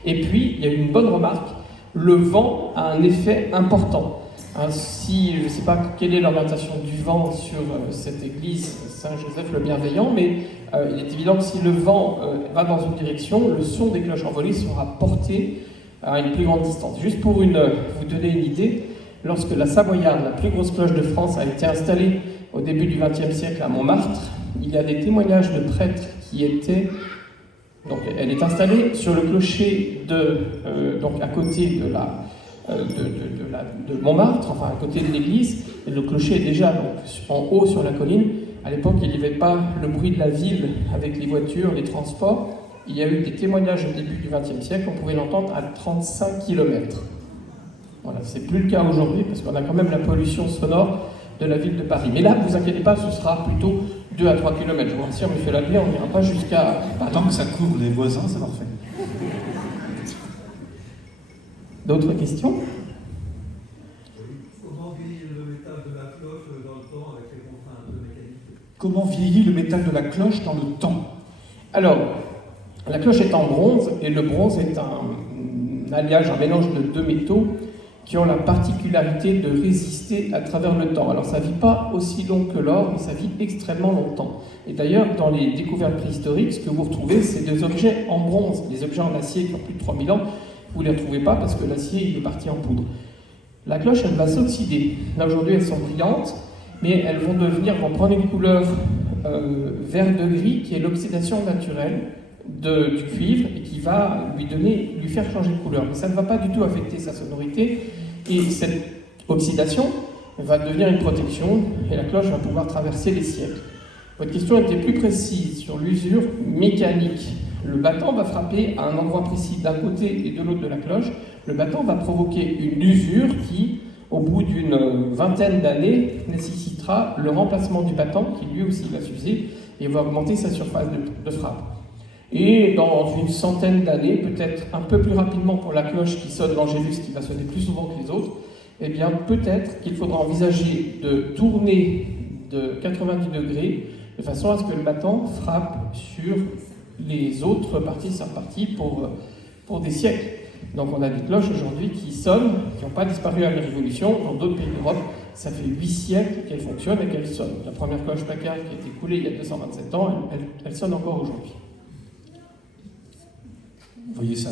Et puis, il y a une bonne remarque, le vent a un effet important. Si, je ne sais pas quelle est l'orientation du vent sur cette église Saint-Joseph le Bienveillant, mais il est évident que si le vent va dans une direction, le son des cloches envolées sera porté à une plus grande distance. Juste pour vous donner une idée, lorsque la Savoyarde, la plus grosse cloche de France, a été installée au début du XXe siècle à Montmartre, il y a des témoignages de prêtres qui étaient... Donc elle est installée sur le clocher donc à côté de Montmartre, enfin à côté de l'église, et le clocher est déjà donc, en haut sur la colline. À l'époque, il n'y avait pas le bruit de la ville avec les voitures, les transports. Il y a eu des témoignages au début du XXe siècle, on pouvait l'entendre à 35 km. Voilà, c'est plus le cas aujourd'hui parce qu'on a quand même la pollution sonore de la ville de Paris. Mais là, ne vous inquiétez pas, ce sera plutôt 2 à 3 km. Je vous rassure, M. Labbé, on n'ira pas jusqu'à Paris. Tant que ça couvre les voisins, c'est parfait. D'autres questions? Comment vieillit le métal de la cloche dans le temps avec les contraintes mécaniques? Comment vieillit le métal de la cloche dans le temps? Alors, la cloche est en bronze, et le bronze est un alliage, un mélange de 2 métaux qui ont la particularité de résister à travers le temps. Alors ça ne vit pas aussi long que l'or, mais ça vit extrêmement longtemps. Et d'ailleurs, dans les découvertes préhistoriques, ce que vous retrouvez, c'est des objets en bronze. Les objets en acier qui ont plus de 3000 ans, vous ne les retrouvez pas parce que l'acier il est parti en poudre. La cloche, elle va s'oxyder. Là, aujourd'hui, elles sont brillantes, mais elles vont prendre une couleur vert de gris, qui est l'oxydation naturelle du cuivre et qui va lui faire changer de couleur. Mais ça ne va pas du tout affecter sa sonorité, et cette oxydation va devenir une protection, et la cloche va pouvoir traverser les siècles. Votre question était plus précise sur l'usure mécanique. Le battant va frapper à un endroit précis d'un côté et de l'autre de la cloche. Le battant va provoquer une usure qui, au bout d'une vingtaine d'années, nécessitera le remplacement du battant, qui lui aussi va s'user et va augmenter sa surface de frappe. Et dans une centaine d'années, peut-être un peu plus rapidement pour la cloche qui sonne l'Angélus, qui va sonner plus souvent que les autres, eh bien peut-être qu'il faudra envisager de tourner de 90 degrés de façon à ce que le battant frappe sur les autres parties de sa partie pour des siècles. Donc on a des cloches aujourd'hui qui sonnent, qui n'ont pas disparu à la Révolution. Dans d'autres pays d'Europe, ça fait 8 siècles qu'elles fonctionnent et qu'elles sonnent. La première cloche Paccard qui a été coulée il y a 227 ans, elle sonne encore aujourd'hui. Vous voyez ça,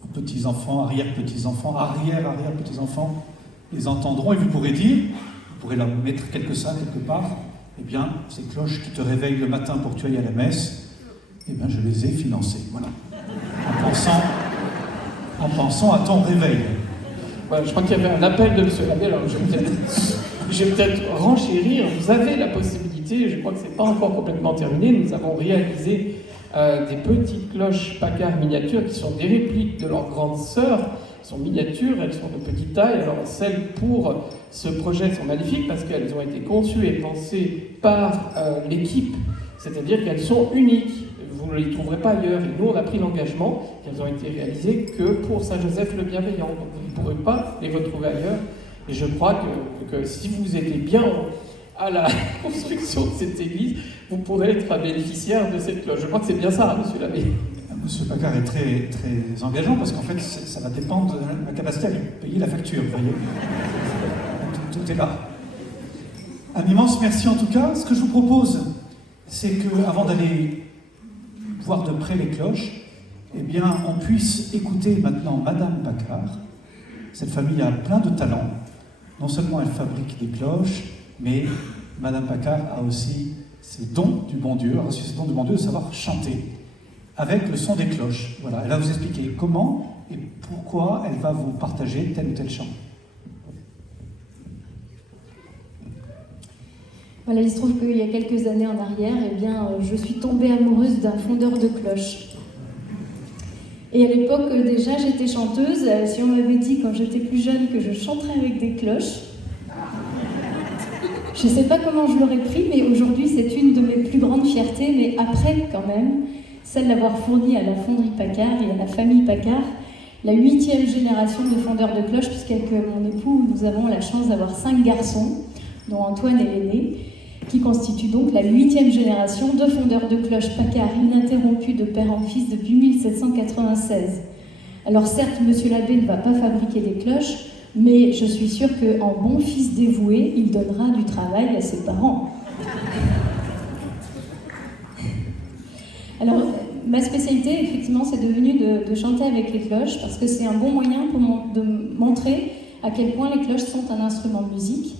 vos petits-enfants, arrière-petits-enfants, arrière-arrière-petits-enfants, les entendront et vous pourrez dire, vous pourrez leur mettre quelque part, eh bien, ces cloches qui te réveillent le matin pour que tu ailles à la messe, eh bien, je les ai financées, voilà. En pensant à ton réveil. Voilà, je crois qu'il y avait un appel de M. Labbé, alors je vais peut-être renchérir. Vous avez la possibilité, je crois que ce n'est pas encore complètement terminé, nous avons réalisé des petites cloches Paccard miniatures qui sont des répliques de leurs grandes sœurs. Elles sont miniatures, elles sont de petite taille. Alors celles pour ce projet sont magnifiques parce qu'elles ont été conçues et pensées par l'équipe, c'est-à-dire qu'elles sont uniques. Vous ne les trouverez pas ailleurs. Et nous, on a pris l'engagement qu'elles ont été réalisées que pour Saint-Joseph le Bienveillant. Donc vous ne pourrez pas les retrouver ailleurs. Et je crois que si vous étiez bien à la construction de cette église, vous pourrez être un bénéficiaire de cette cloche. Je crois que c'est bien ça, hein, monsieur l'abbé. Monsieur Paccard est très, très engageant parce qu'en fait, ça va dépendre de la capacité à lui payer la facture, vous voyez. Tout est là. Un immense merci en tout cas. Ce que je vous propose, c'est qu'avant d'aller voir de près les cloches, eh bien, on puisse écouter maintenant Madame Paccard. Cette famille a plein de talents. Non seulement elle fabrique des cloches, mais Madame Paccard a aussi ses dons du bon Dieu, a reçu ses dons du bon Dieu de savoir chanter avec le son des cloches. Voilà, elle va vous expliquer comment et pourquoi elle va vous partager tel ou tel chant. Voilà, il se trouve qu'il y a quelques années en arrière, eh bien, je suis tombée amoureuse d'un fondeur de cloches. Et à l'époque, déjà, j'étais chanteuse. Si on m'avait dit quand j'étais plus jeune que je chanterais avec des cloches, je ne sais pas comment je l'aurais pris, mais aujourd'hui, c'est une de mes plus grandes fiertés. Mais après, quand même, celle d'avoir fourni à la fonderie Paccard et à la famille Paccard la 8e génération de fondeurs de cloches, puisqu'avec mon époux, nous avons la chance d'avoir 5 garçons, dont Antoine est l'aîné, qui constitue donc la 8e génération de fondeurs de cloches Paccard ininterrompus de père en fils depuis 1796. Alors certes, monsieur l'abbé ne va pas fabriquer des cloches, mais je suis sûre qu'en bon fils dévoué, il donnera du travail à ses parents. Alors, ma spécialité, effectivement, c'est devenu de chanter avec les cloches, parce que c'est un bon moyen de montrer à quel point les cloches sont un instrument de musique.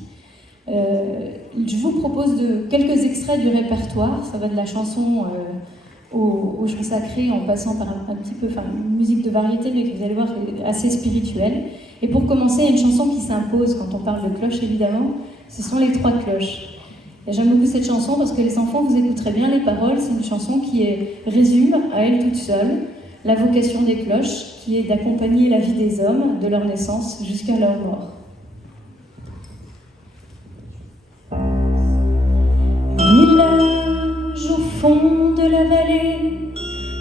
Je vous propose quelques extraits du répertoire. Ça va de la chanson au chant sacré, en passant par un petit peu, une musique de variété, mais que vous allez voir est assez spirituelle. Et pour commencer, il y a une chanson qui s'impose quand on parle de cloches, évidemment. Ce sont les 3 cloches. Et j'aime beaucoup cette chanson parce que les enfants, vous écouterez bien les paroles. C'est une chanson qui résume à elle toute seule la vocation des cloches, qui est d'accompagner la vie des hommes de leur naissance jusqu'à leur mort. Village au fond de la vallée,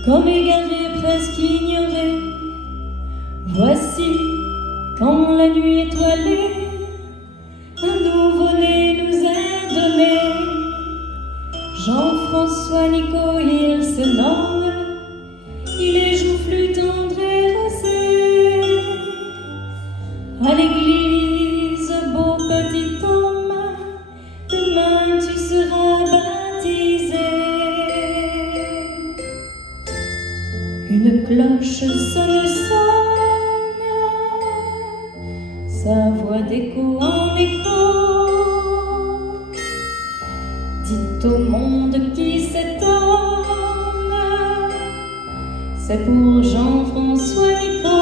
comme égaré, presque ignoré, voici quand la nuit étoilée, un nouveau-né nous est donné. Jean-François Nico, il se nomme, il est joufflu, tendre et rosé. À l'église, beau petit homme, demain tu seras baptisé. Une cloche sonne, sa voix d'écho en écho. Dites au monde qui s'étonne, c'est pour Jean-François Nico.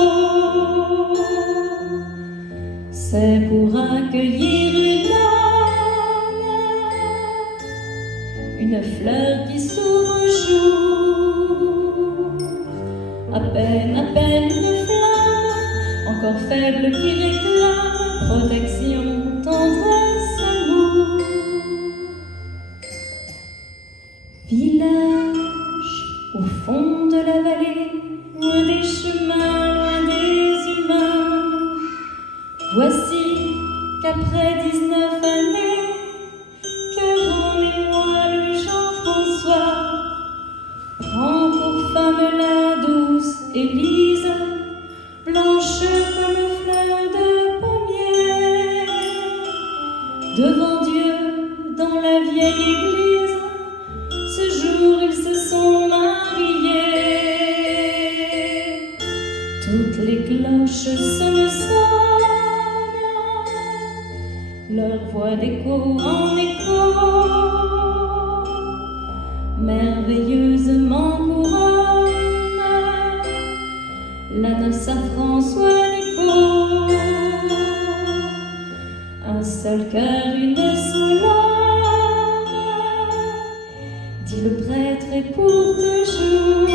C'est pour accueillir une fleur qui s'ouvre un jour. À peine une flamme, encore faible, qui réclame protection, tendresse, amour. Village au fond de la vallée, loin des chemins, loin des humains. Voici qu'après 19 années, que rendez-moi le Jean-François prend pour femme la douce Élise, devant Dieu dans la vieille église. Ce jour ils se sont mariés. Toutes les cloches sonnent, leur voix d'écho en écho, merveilleusement couronne la noce à François Nico. Un seul cœur, une seule âme, dit le prêtre, et pour toujours.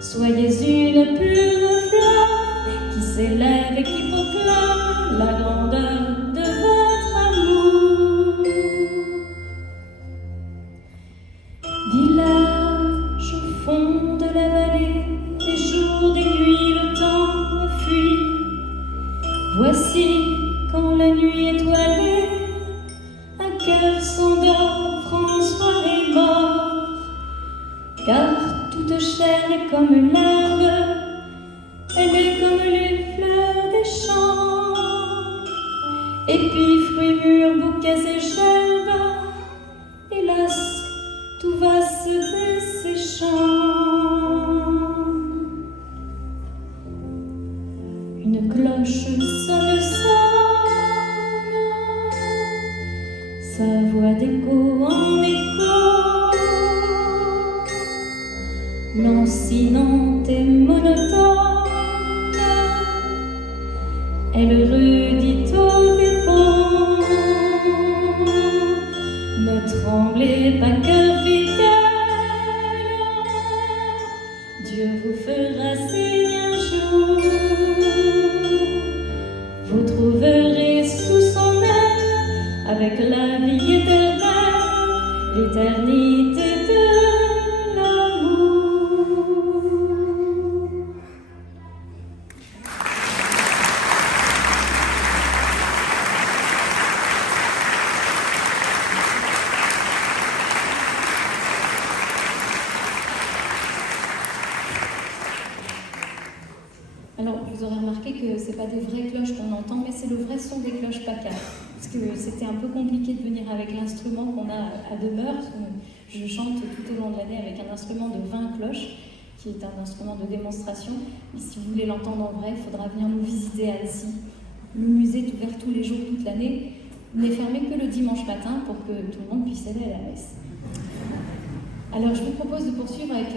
Soyez une pure flamme qui s'élève et qui proclame la grandeur de votre amour. Village au fond de la vallée, des jours, des nuits, le temps fuit. Voici quand la nuit étoilée, un cœur s'endort, François est mort. Car toute chair est comme l'herbe, elle est comme les fleurs des champs. Épis, fruits mûrs, bouquets et gerbes, hélas, tout va se desséchant. Une cloche sonne, sa voix d'écho en écho, lancinante et monotone, elle redit au vivant: ne tremblez pas, cœur fidèle, Dieu vous fera signe un jour. Vous trouverez sous son aile, avec la vie éternelle, l'éternité de l'amour. Alors, vous aurez remarqué que ce n'est pas des vraies cloches qu'on entend, mais c'est le vrai son des cloches PACAR. Parce que c'était un peu compliqué de venir avec l'instrument qu'on a à demeure. Je chante tout au long de l'année avec un instrument de 20 cloches, qui est un instrument de démonstration. Mais si vous voulez l'entendre en vrai, il faudra venir nous visiter à Annecy. Le musée est ouvert tous les jours, toute l'année. Il n'est fermé que le dimanche matin pour que tout le monde puisse aller à la messe. Alors, je vous propose de poursuivre avec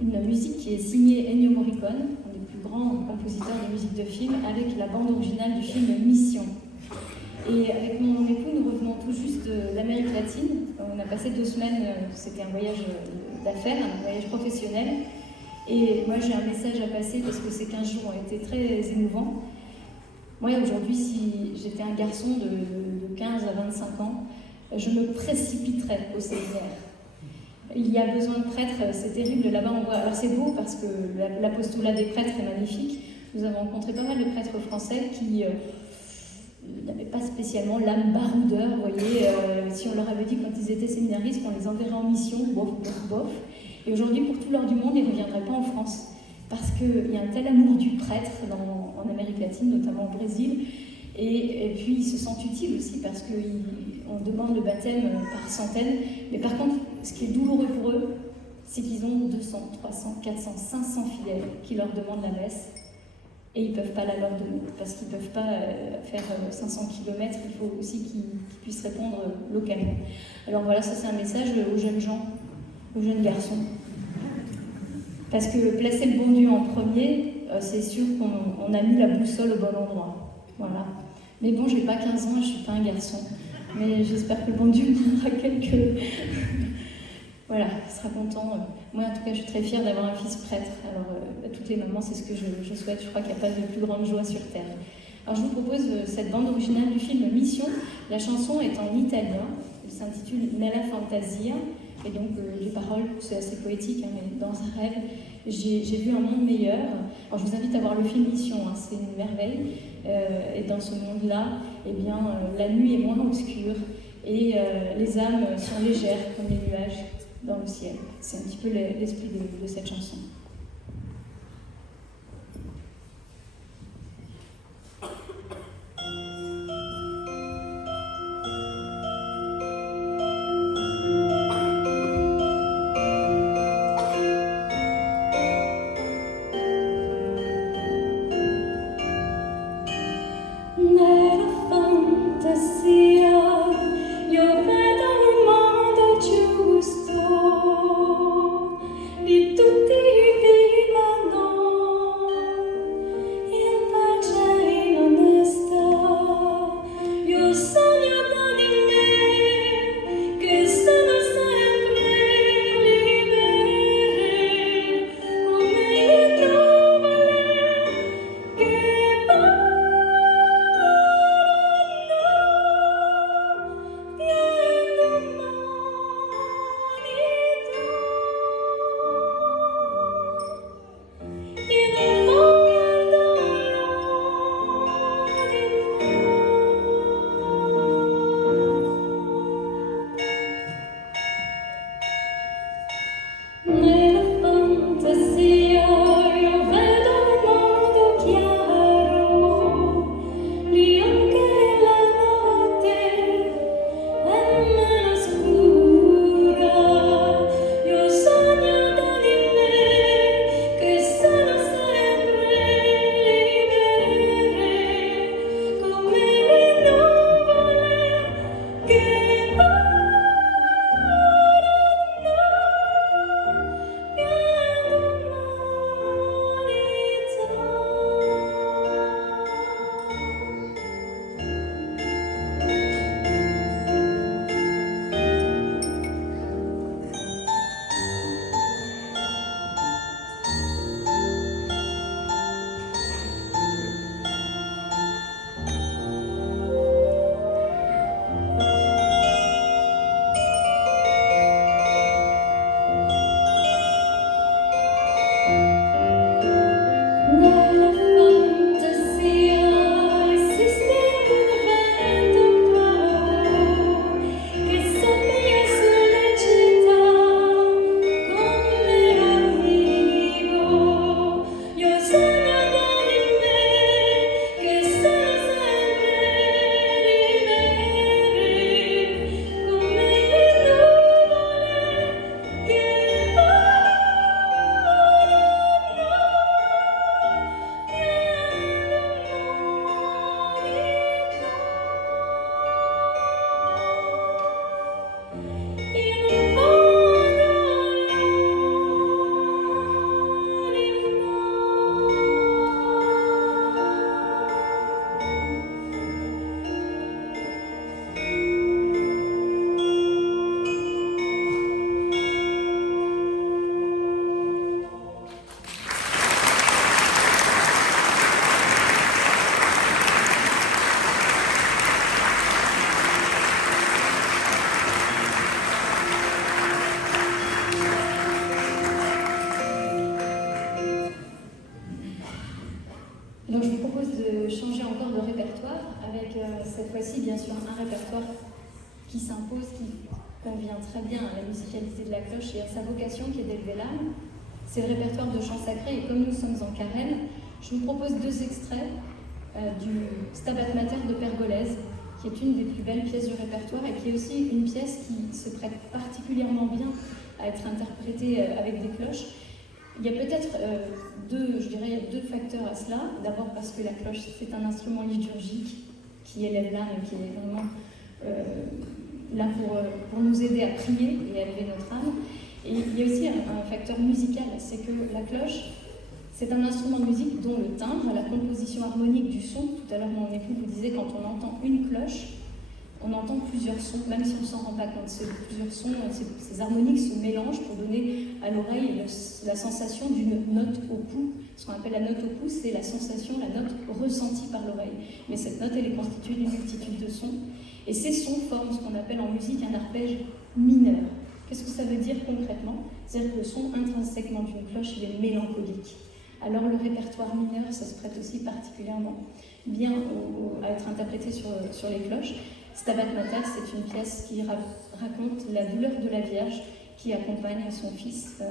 une musique qui est signée Ennio Morricone, un des plus grands compositeurs de musique de film, avec la bande originale du film Mission. Et avec mon époux, nous revenons tout juste d'Amérique latine. On a passé 2 semaines, c'était un voyage d'affaires, un voyage professionnel. Et moi, j'ai un message à passer parce que ces 15 jours ont été très émouvants. Moi, aujourd'hui, si j'étais un garçon de 15 à 25 ans, je me précipiterais au séminaire. Il y a besoin de prêtres, c'est terrible, là-bas on voit... Alors c'est beau parce que l'apostolat des prêtres est magnifique. Nous avons rencontré pas mal de prêtres français qui n'avaient pas spécialement l'âme baroudeur, vous voyez. Si on leur avait dit quand ils étaient séminaristes qu'on les enverrait en mission, bof, bof, bof. Et aujourd'hui, pour tout l'or du monde, ils ne reviendraient pas en France. Parce qu'il y a un tel amour du prêtre en Amérique latine, notamment au Brésil. Et puis ils se sentent utiles aussi parce qu'on demande le baptême par centaines. Mais par contre, ce qui est douloureux pour eux, c'est qu'ils ont 200, 300, 400, 500 fidèles qui leur demandent la messe. Et ils ne peuvent pas la leur donner parce qu'ils ne peuvent pas faire 500 km. Il faut aussi qu'ils puissent répondre localement. Alors voilà, ça c'est un message aux jeunes gens, aux jeunes garçons. Parce que placer le bon Dieu en premier, c'est sûr qu'on a mis la boussole au bon endroit. Voilà. Mais bon, j'ai pas 15 ans et je suis pas un garçon. Mais j'espère que le bon Dieu me donnera quelques... Voilà, il sera content. Moi, en tout cas, je suis très fière d'avoir un fils prêtre. Alors, à toutes les mamans, c'est ce que je souhaite. Je crois qu'il n'y a pas de plus grande joie sur Terre. Alors, je vous propose cette bande originale du film Mission. La chanson est en italien. Elle s'intitule Nella Fantasia. Et donc, les paroles, c'est assez poétique, hein, mais dans un rêve, j'ai vu un monde meilleur. Alors, je vous invite à voir le film Mission, hein, c'est une merveille. Et dans ce monde-là, eh bien, la nuit est moins obscure et les âmes sont légères comme les nuages dans le ciel. C'est un petit peu l'esprit de cette chanson. répertoire, avec cette fois-ci bien sûr un répertoire qui s'impose, qui convient très bien à la musicalité de la cloche et à sa vocation qui est d'élever l'âme. C'est le répertoire de chants sacrés et comme nous sommes en carême, je vous propose 2 extraits du Stabat Mater de Pergolèse, qui est une des plus belles pièces du répertoire et qui est aussi une pièce qui se prête particulièrement bien à être interprétée avec des cloches. Il y a peut-être deux facteurs à cela. D'abord parce que la cloche, c'est un instrument liturgique qui élève l'âme et qui est vraiment là pour nous aider à prier et à élever notre âme. Et il y a aussi un facteur musical, c'est que la cloche, c'est un instrument de musique dont le timbre, la composition harmonique du son, tout à l'heure mon époux vous disait quand on entend une cloche, on entend plusieurs sons, même si on ne s'en rend pas compte. Plusieurs sons, ces harmoniques se mélangent pour donner à l'oreille la sensation d'une note au pouls. Ce qu'on appelle la note au pouls, c'est la sensation, la note ressentie par l'oreille. Mais cette note, elle est constituée d'une multitude de sons. Et ces sons forment ce qu'on appelle en musique un arpège mineur. Qu'est-ce que ça veut dire concrètement? C'est-à-dire que le son intrinsèquement d'une cloche, il est mélancolique. Alors le répertoire mineur, ça se prête aussi particulièrement bien à être interprété sur les cloches. Stabat Mater, c'est une pièce qui raconte la douleur de la Vierge qui accompagne son fils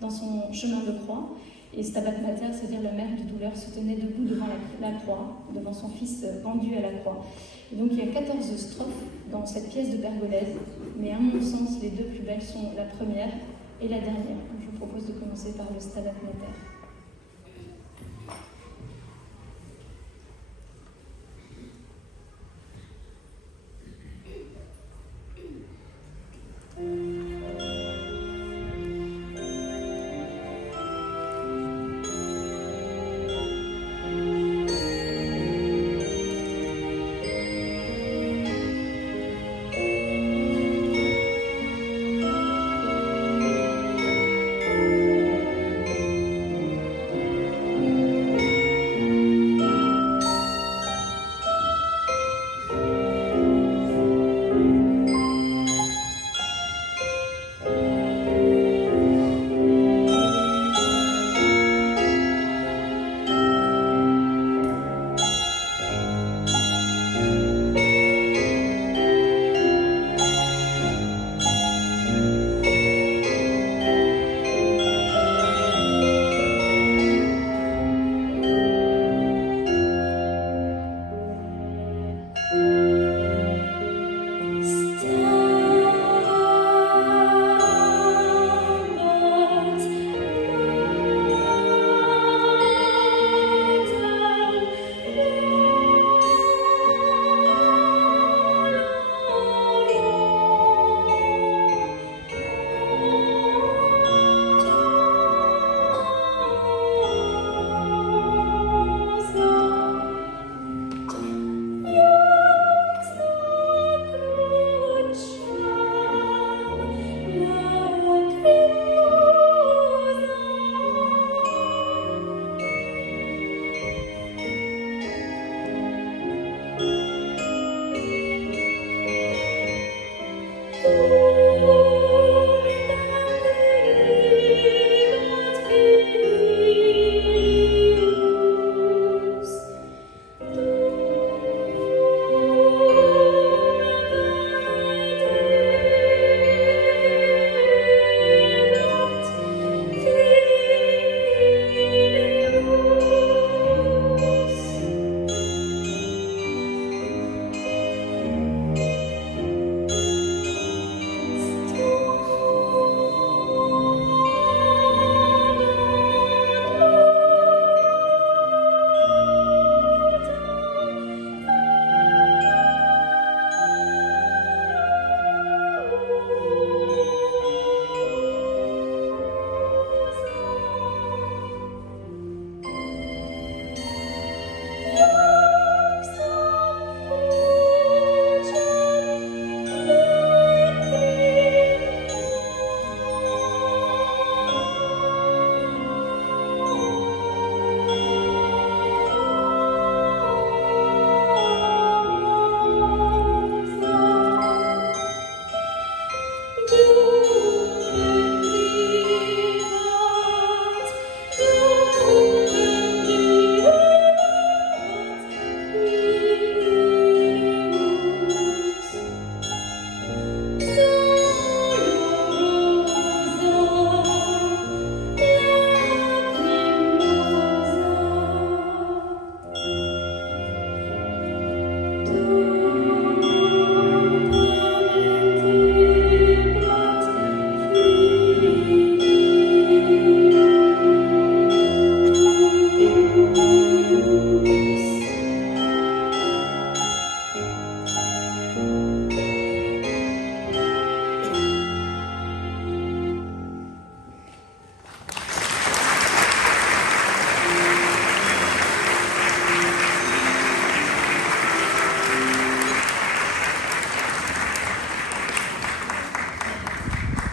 dans son chemin de croix. Et Stabat Mater, c'est-à-dire la mère de douleur, se tenait debout devant la croix, devant son fils pendu à la croix. Et donc il y a 14 strophes dans cette pièce de Pergolèse, mais à mon sens, les 2 plus belles sont la première et la dernière. Je vous propose de commencer par le Stabat Mater.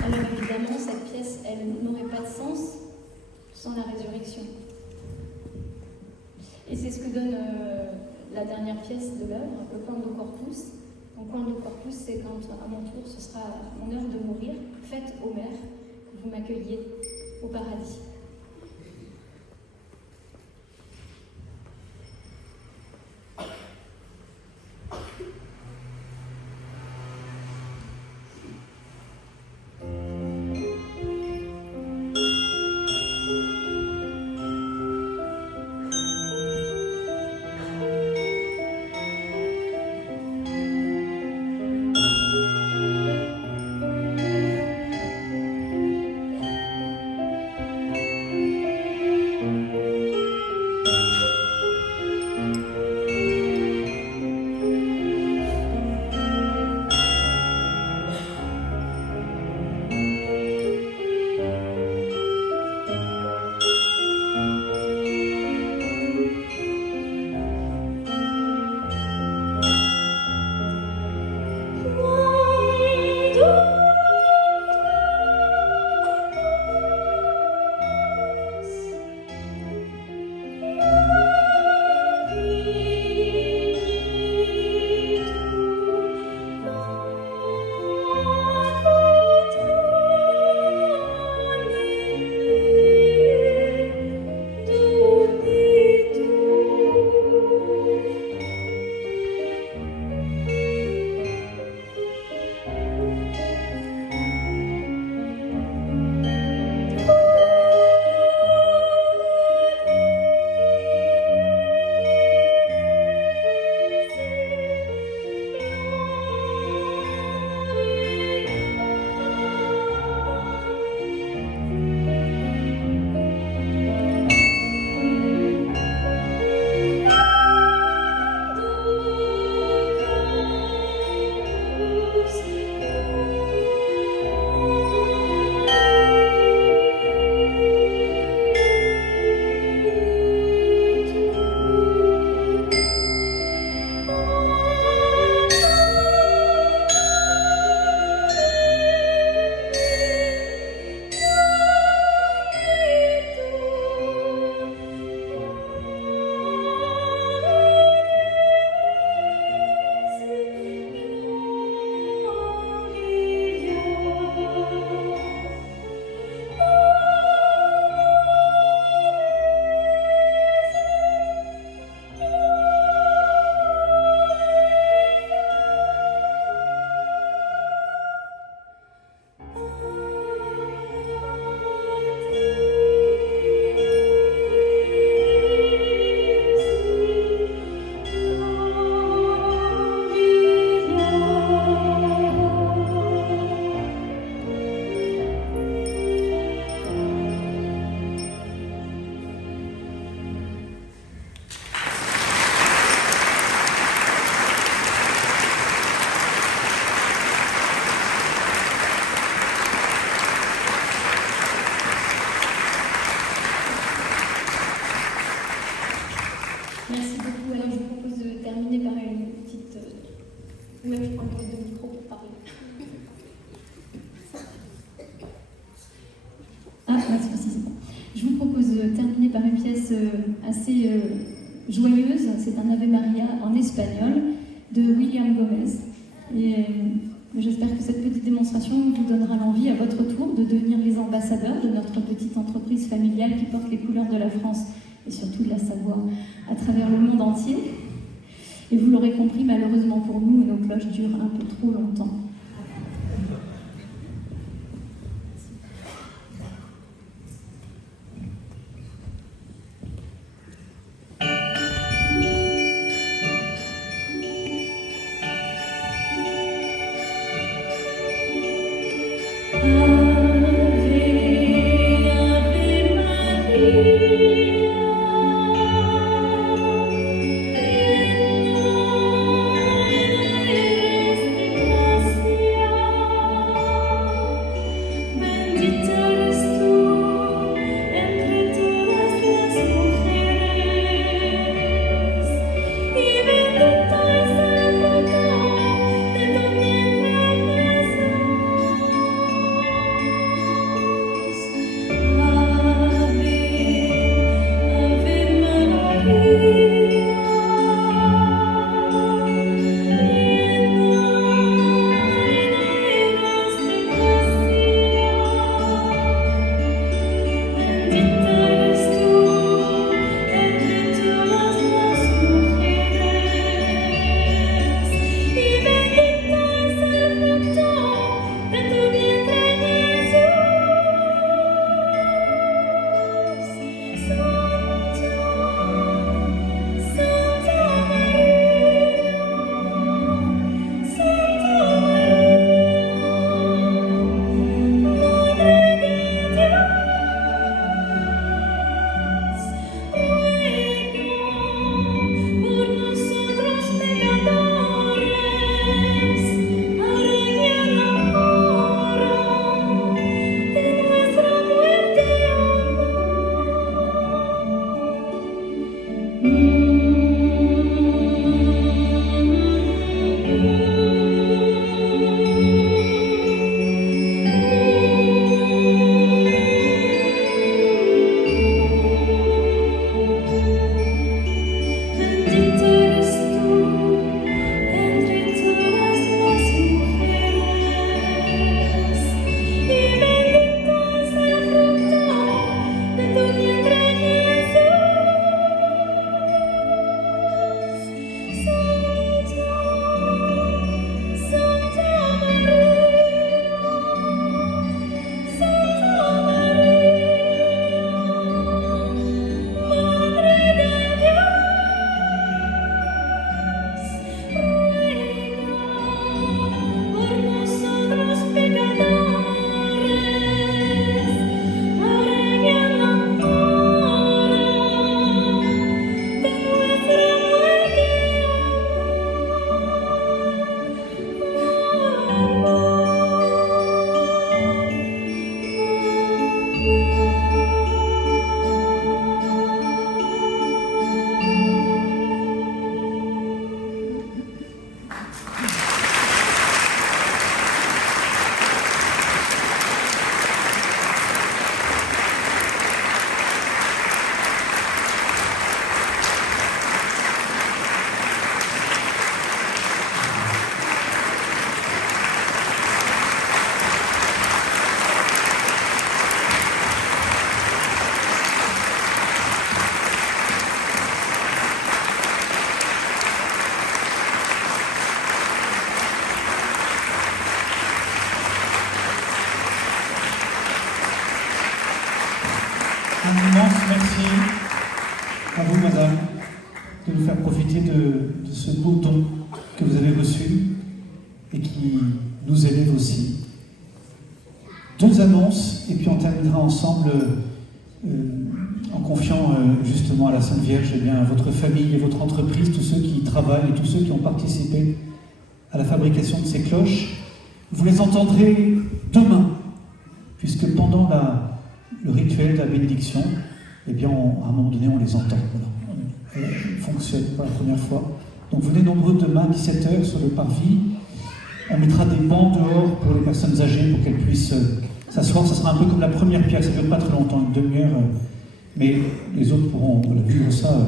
Alors évidemment, cette pièce, elle n'aurait pas de sens sans la résurrection. Et c'est ce que donne la dernière pièce de l'œuvre, le Quando Corpus. Donc Quando Corpus, c'est quand à mon tour, ce sera mon heure de mourir. Faites au Maire que vous m'accueilliez au paradis. Merci beaucoup. Alors je vous propose de terminer par une petite... Même je prends un peu de micro pour parler. Ah, merci, c'est bon. Je vous propose de terminer par une pièce assez joyeuse. C'est un Ave Maria en espagnol de William Gomez. Et j'espère que cette petite démonstration vous donnera l'envie à votre tour de devenir les ambassadeurs de notre petite entreprise familiale qui porte les couleurs de la France et surtout de la Savoie à travers le monde entier. Et vous l'aurez compris, malheureusement pour nous, nos cloches durent un peu trop longtemps. profiter de ce beau don que vous avez reçu et qui nous élève aussi. 2 annonces, et puis on terminera ensemble en confiant justement à la Sainte Vierge à votre famille et votre entreprise, tous ceux qui y travaillent et tous ceux qui ont participé à la fabrication de ces cloches. Vous les entendrez demain, puisque pendant le rituel de la bénédiction, eh bien, à un moment donné, on les entend. Voilà. Elles fonctionnent pour la première fois. Donc venez nombreux demain à 17h sur le parvis. On mettra des bancs dehors pour les personnes âgées pour qu'elles puissent s'asseoir. Ça sera un peu comme la première pierre, ça ne dure pas très longtemps, une demi-heure. Mais les autres pourront vivre ça.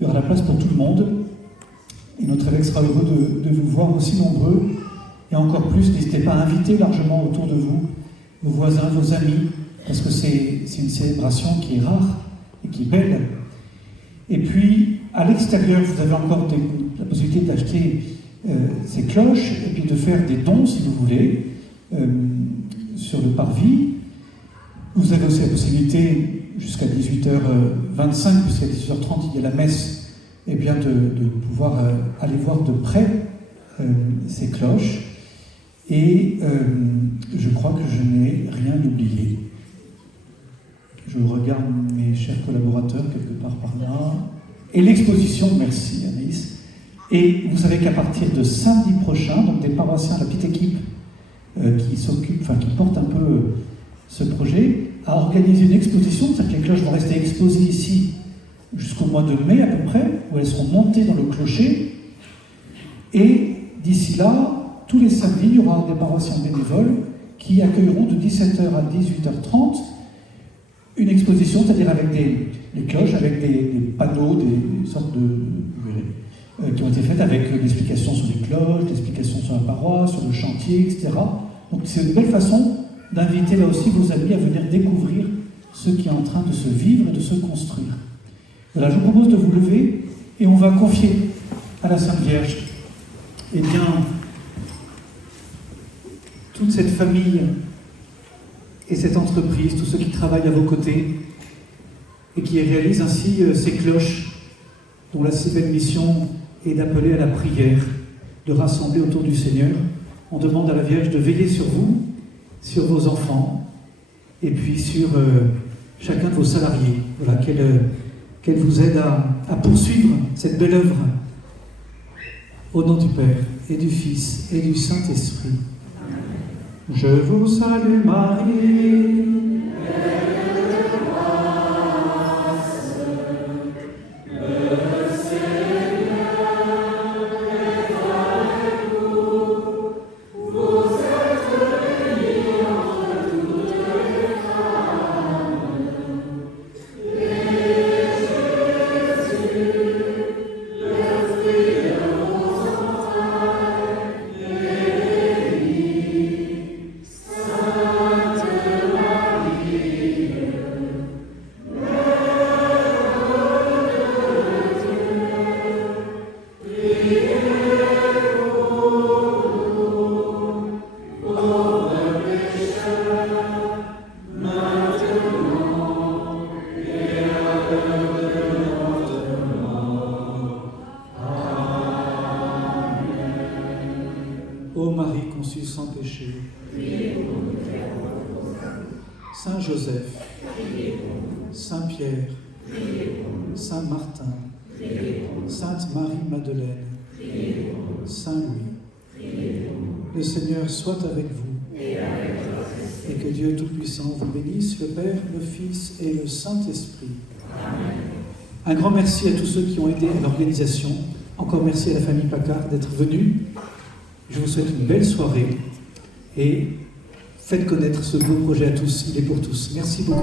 Il y aura la place pour tout le monde. Et notre évêque sera heureux de vous voir aussi nombreux. Et encore plus, n'hésitez pas à inviter largement autour de vous vos voisins, vos amis, parce que c'est une célébration qui est rare et qui est belle. Et puis, à l'extérieur, vous avez encore la possibilité d'acheter ces cloches et puis de faire des dons, si vous voulez, sur le parvis. Vous avez aussi la possibilité, jusqu'à 18h25, puisqu'à 18h30, il y a la messe, eh bien de pouvoir aller voir de près ces cloches. Et je crois que je n'ai rien oublié. Je regarde mes chers collaborateurs quelque part par là. Et l'exposition, merci Anaïs. Et vous savez qu'à partir de samedi prochain, donc des paroissiens, la petite équipe qui porte un peu ce projet, a organisé une exposition, c'est-à-dire que les cloches vont rester exposées ici jusqu'au mois de mai à peu près, où elles seront montées dans le clocher. Et d'ici là, tous les samedis, il y aura des paroissiens bénévoles qui accueilleront de 17h à 18h30 une exposition, c'est-à-dire avec des cloches, avec des panneaux, des sortes qui ont été faites avec l'explication sur les cloches, l'explication sur la paroisse, sur le chantier, etc. Donc c'est une belle façon d'inviter là aussi vos amis à venir découvrir ce qui est en train de se vivre et de se construire. Voilà, je vous propose de vous lever et on va confier à la Sainte Vierge, eh bien, toute cette famille et cette entreprise, tous ceux qui travaillent à vos côtés et qui réalisent ainsi ces cloches dont la si belle mission est d'appeler à la prière, de rassembler autour du Seigneur. On demande à la Vierge de veiller sur vous, sur vos enfants et puis sur chacun de vos salariés. Voilà, qu'elle vous aide à poursuivre cette belle œuvre au nom du Père et du Fils et du Saint-Esprit. Je vous salue Marie. Ô Marie conçue sans péché, Saint Joseph, Saint Pierre, Saint Martin, Sainte Marie-Madeleine, Saint Louis, le Seigneur soit avec vous et que Dieu Tout-Puissant vous bénisse, le Père, le Fils et le Saint-Esprit. Un grand merci à tous ceux qui ont aidé à l'organisation. Encore merci à la famille Paccard d'être venue. Je vous souhaite une belle soirée et faites connaître ce beau projet à tous. Il est pour tous. Merci beaucoup.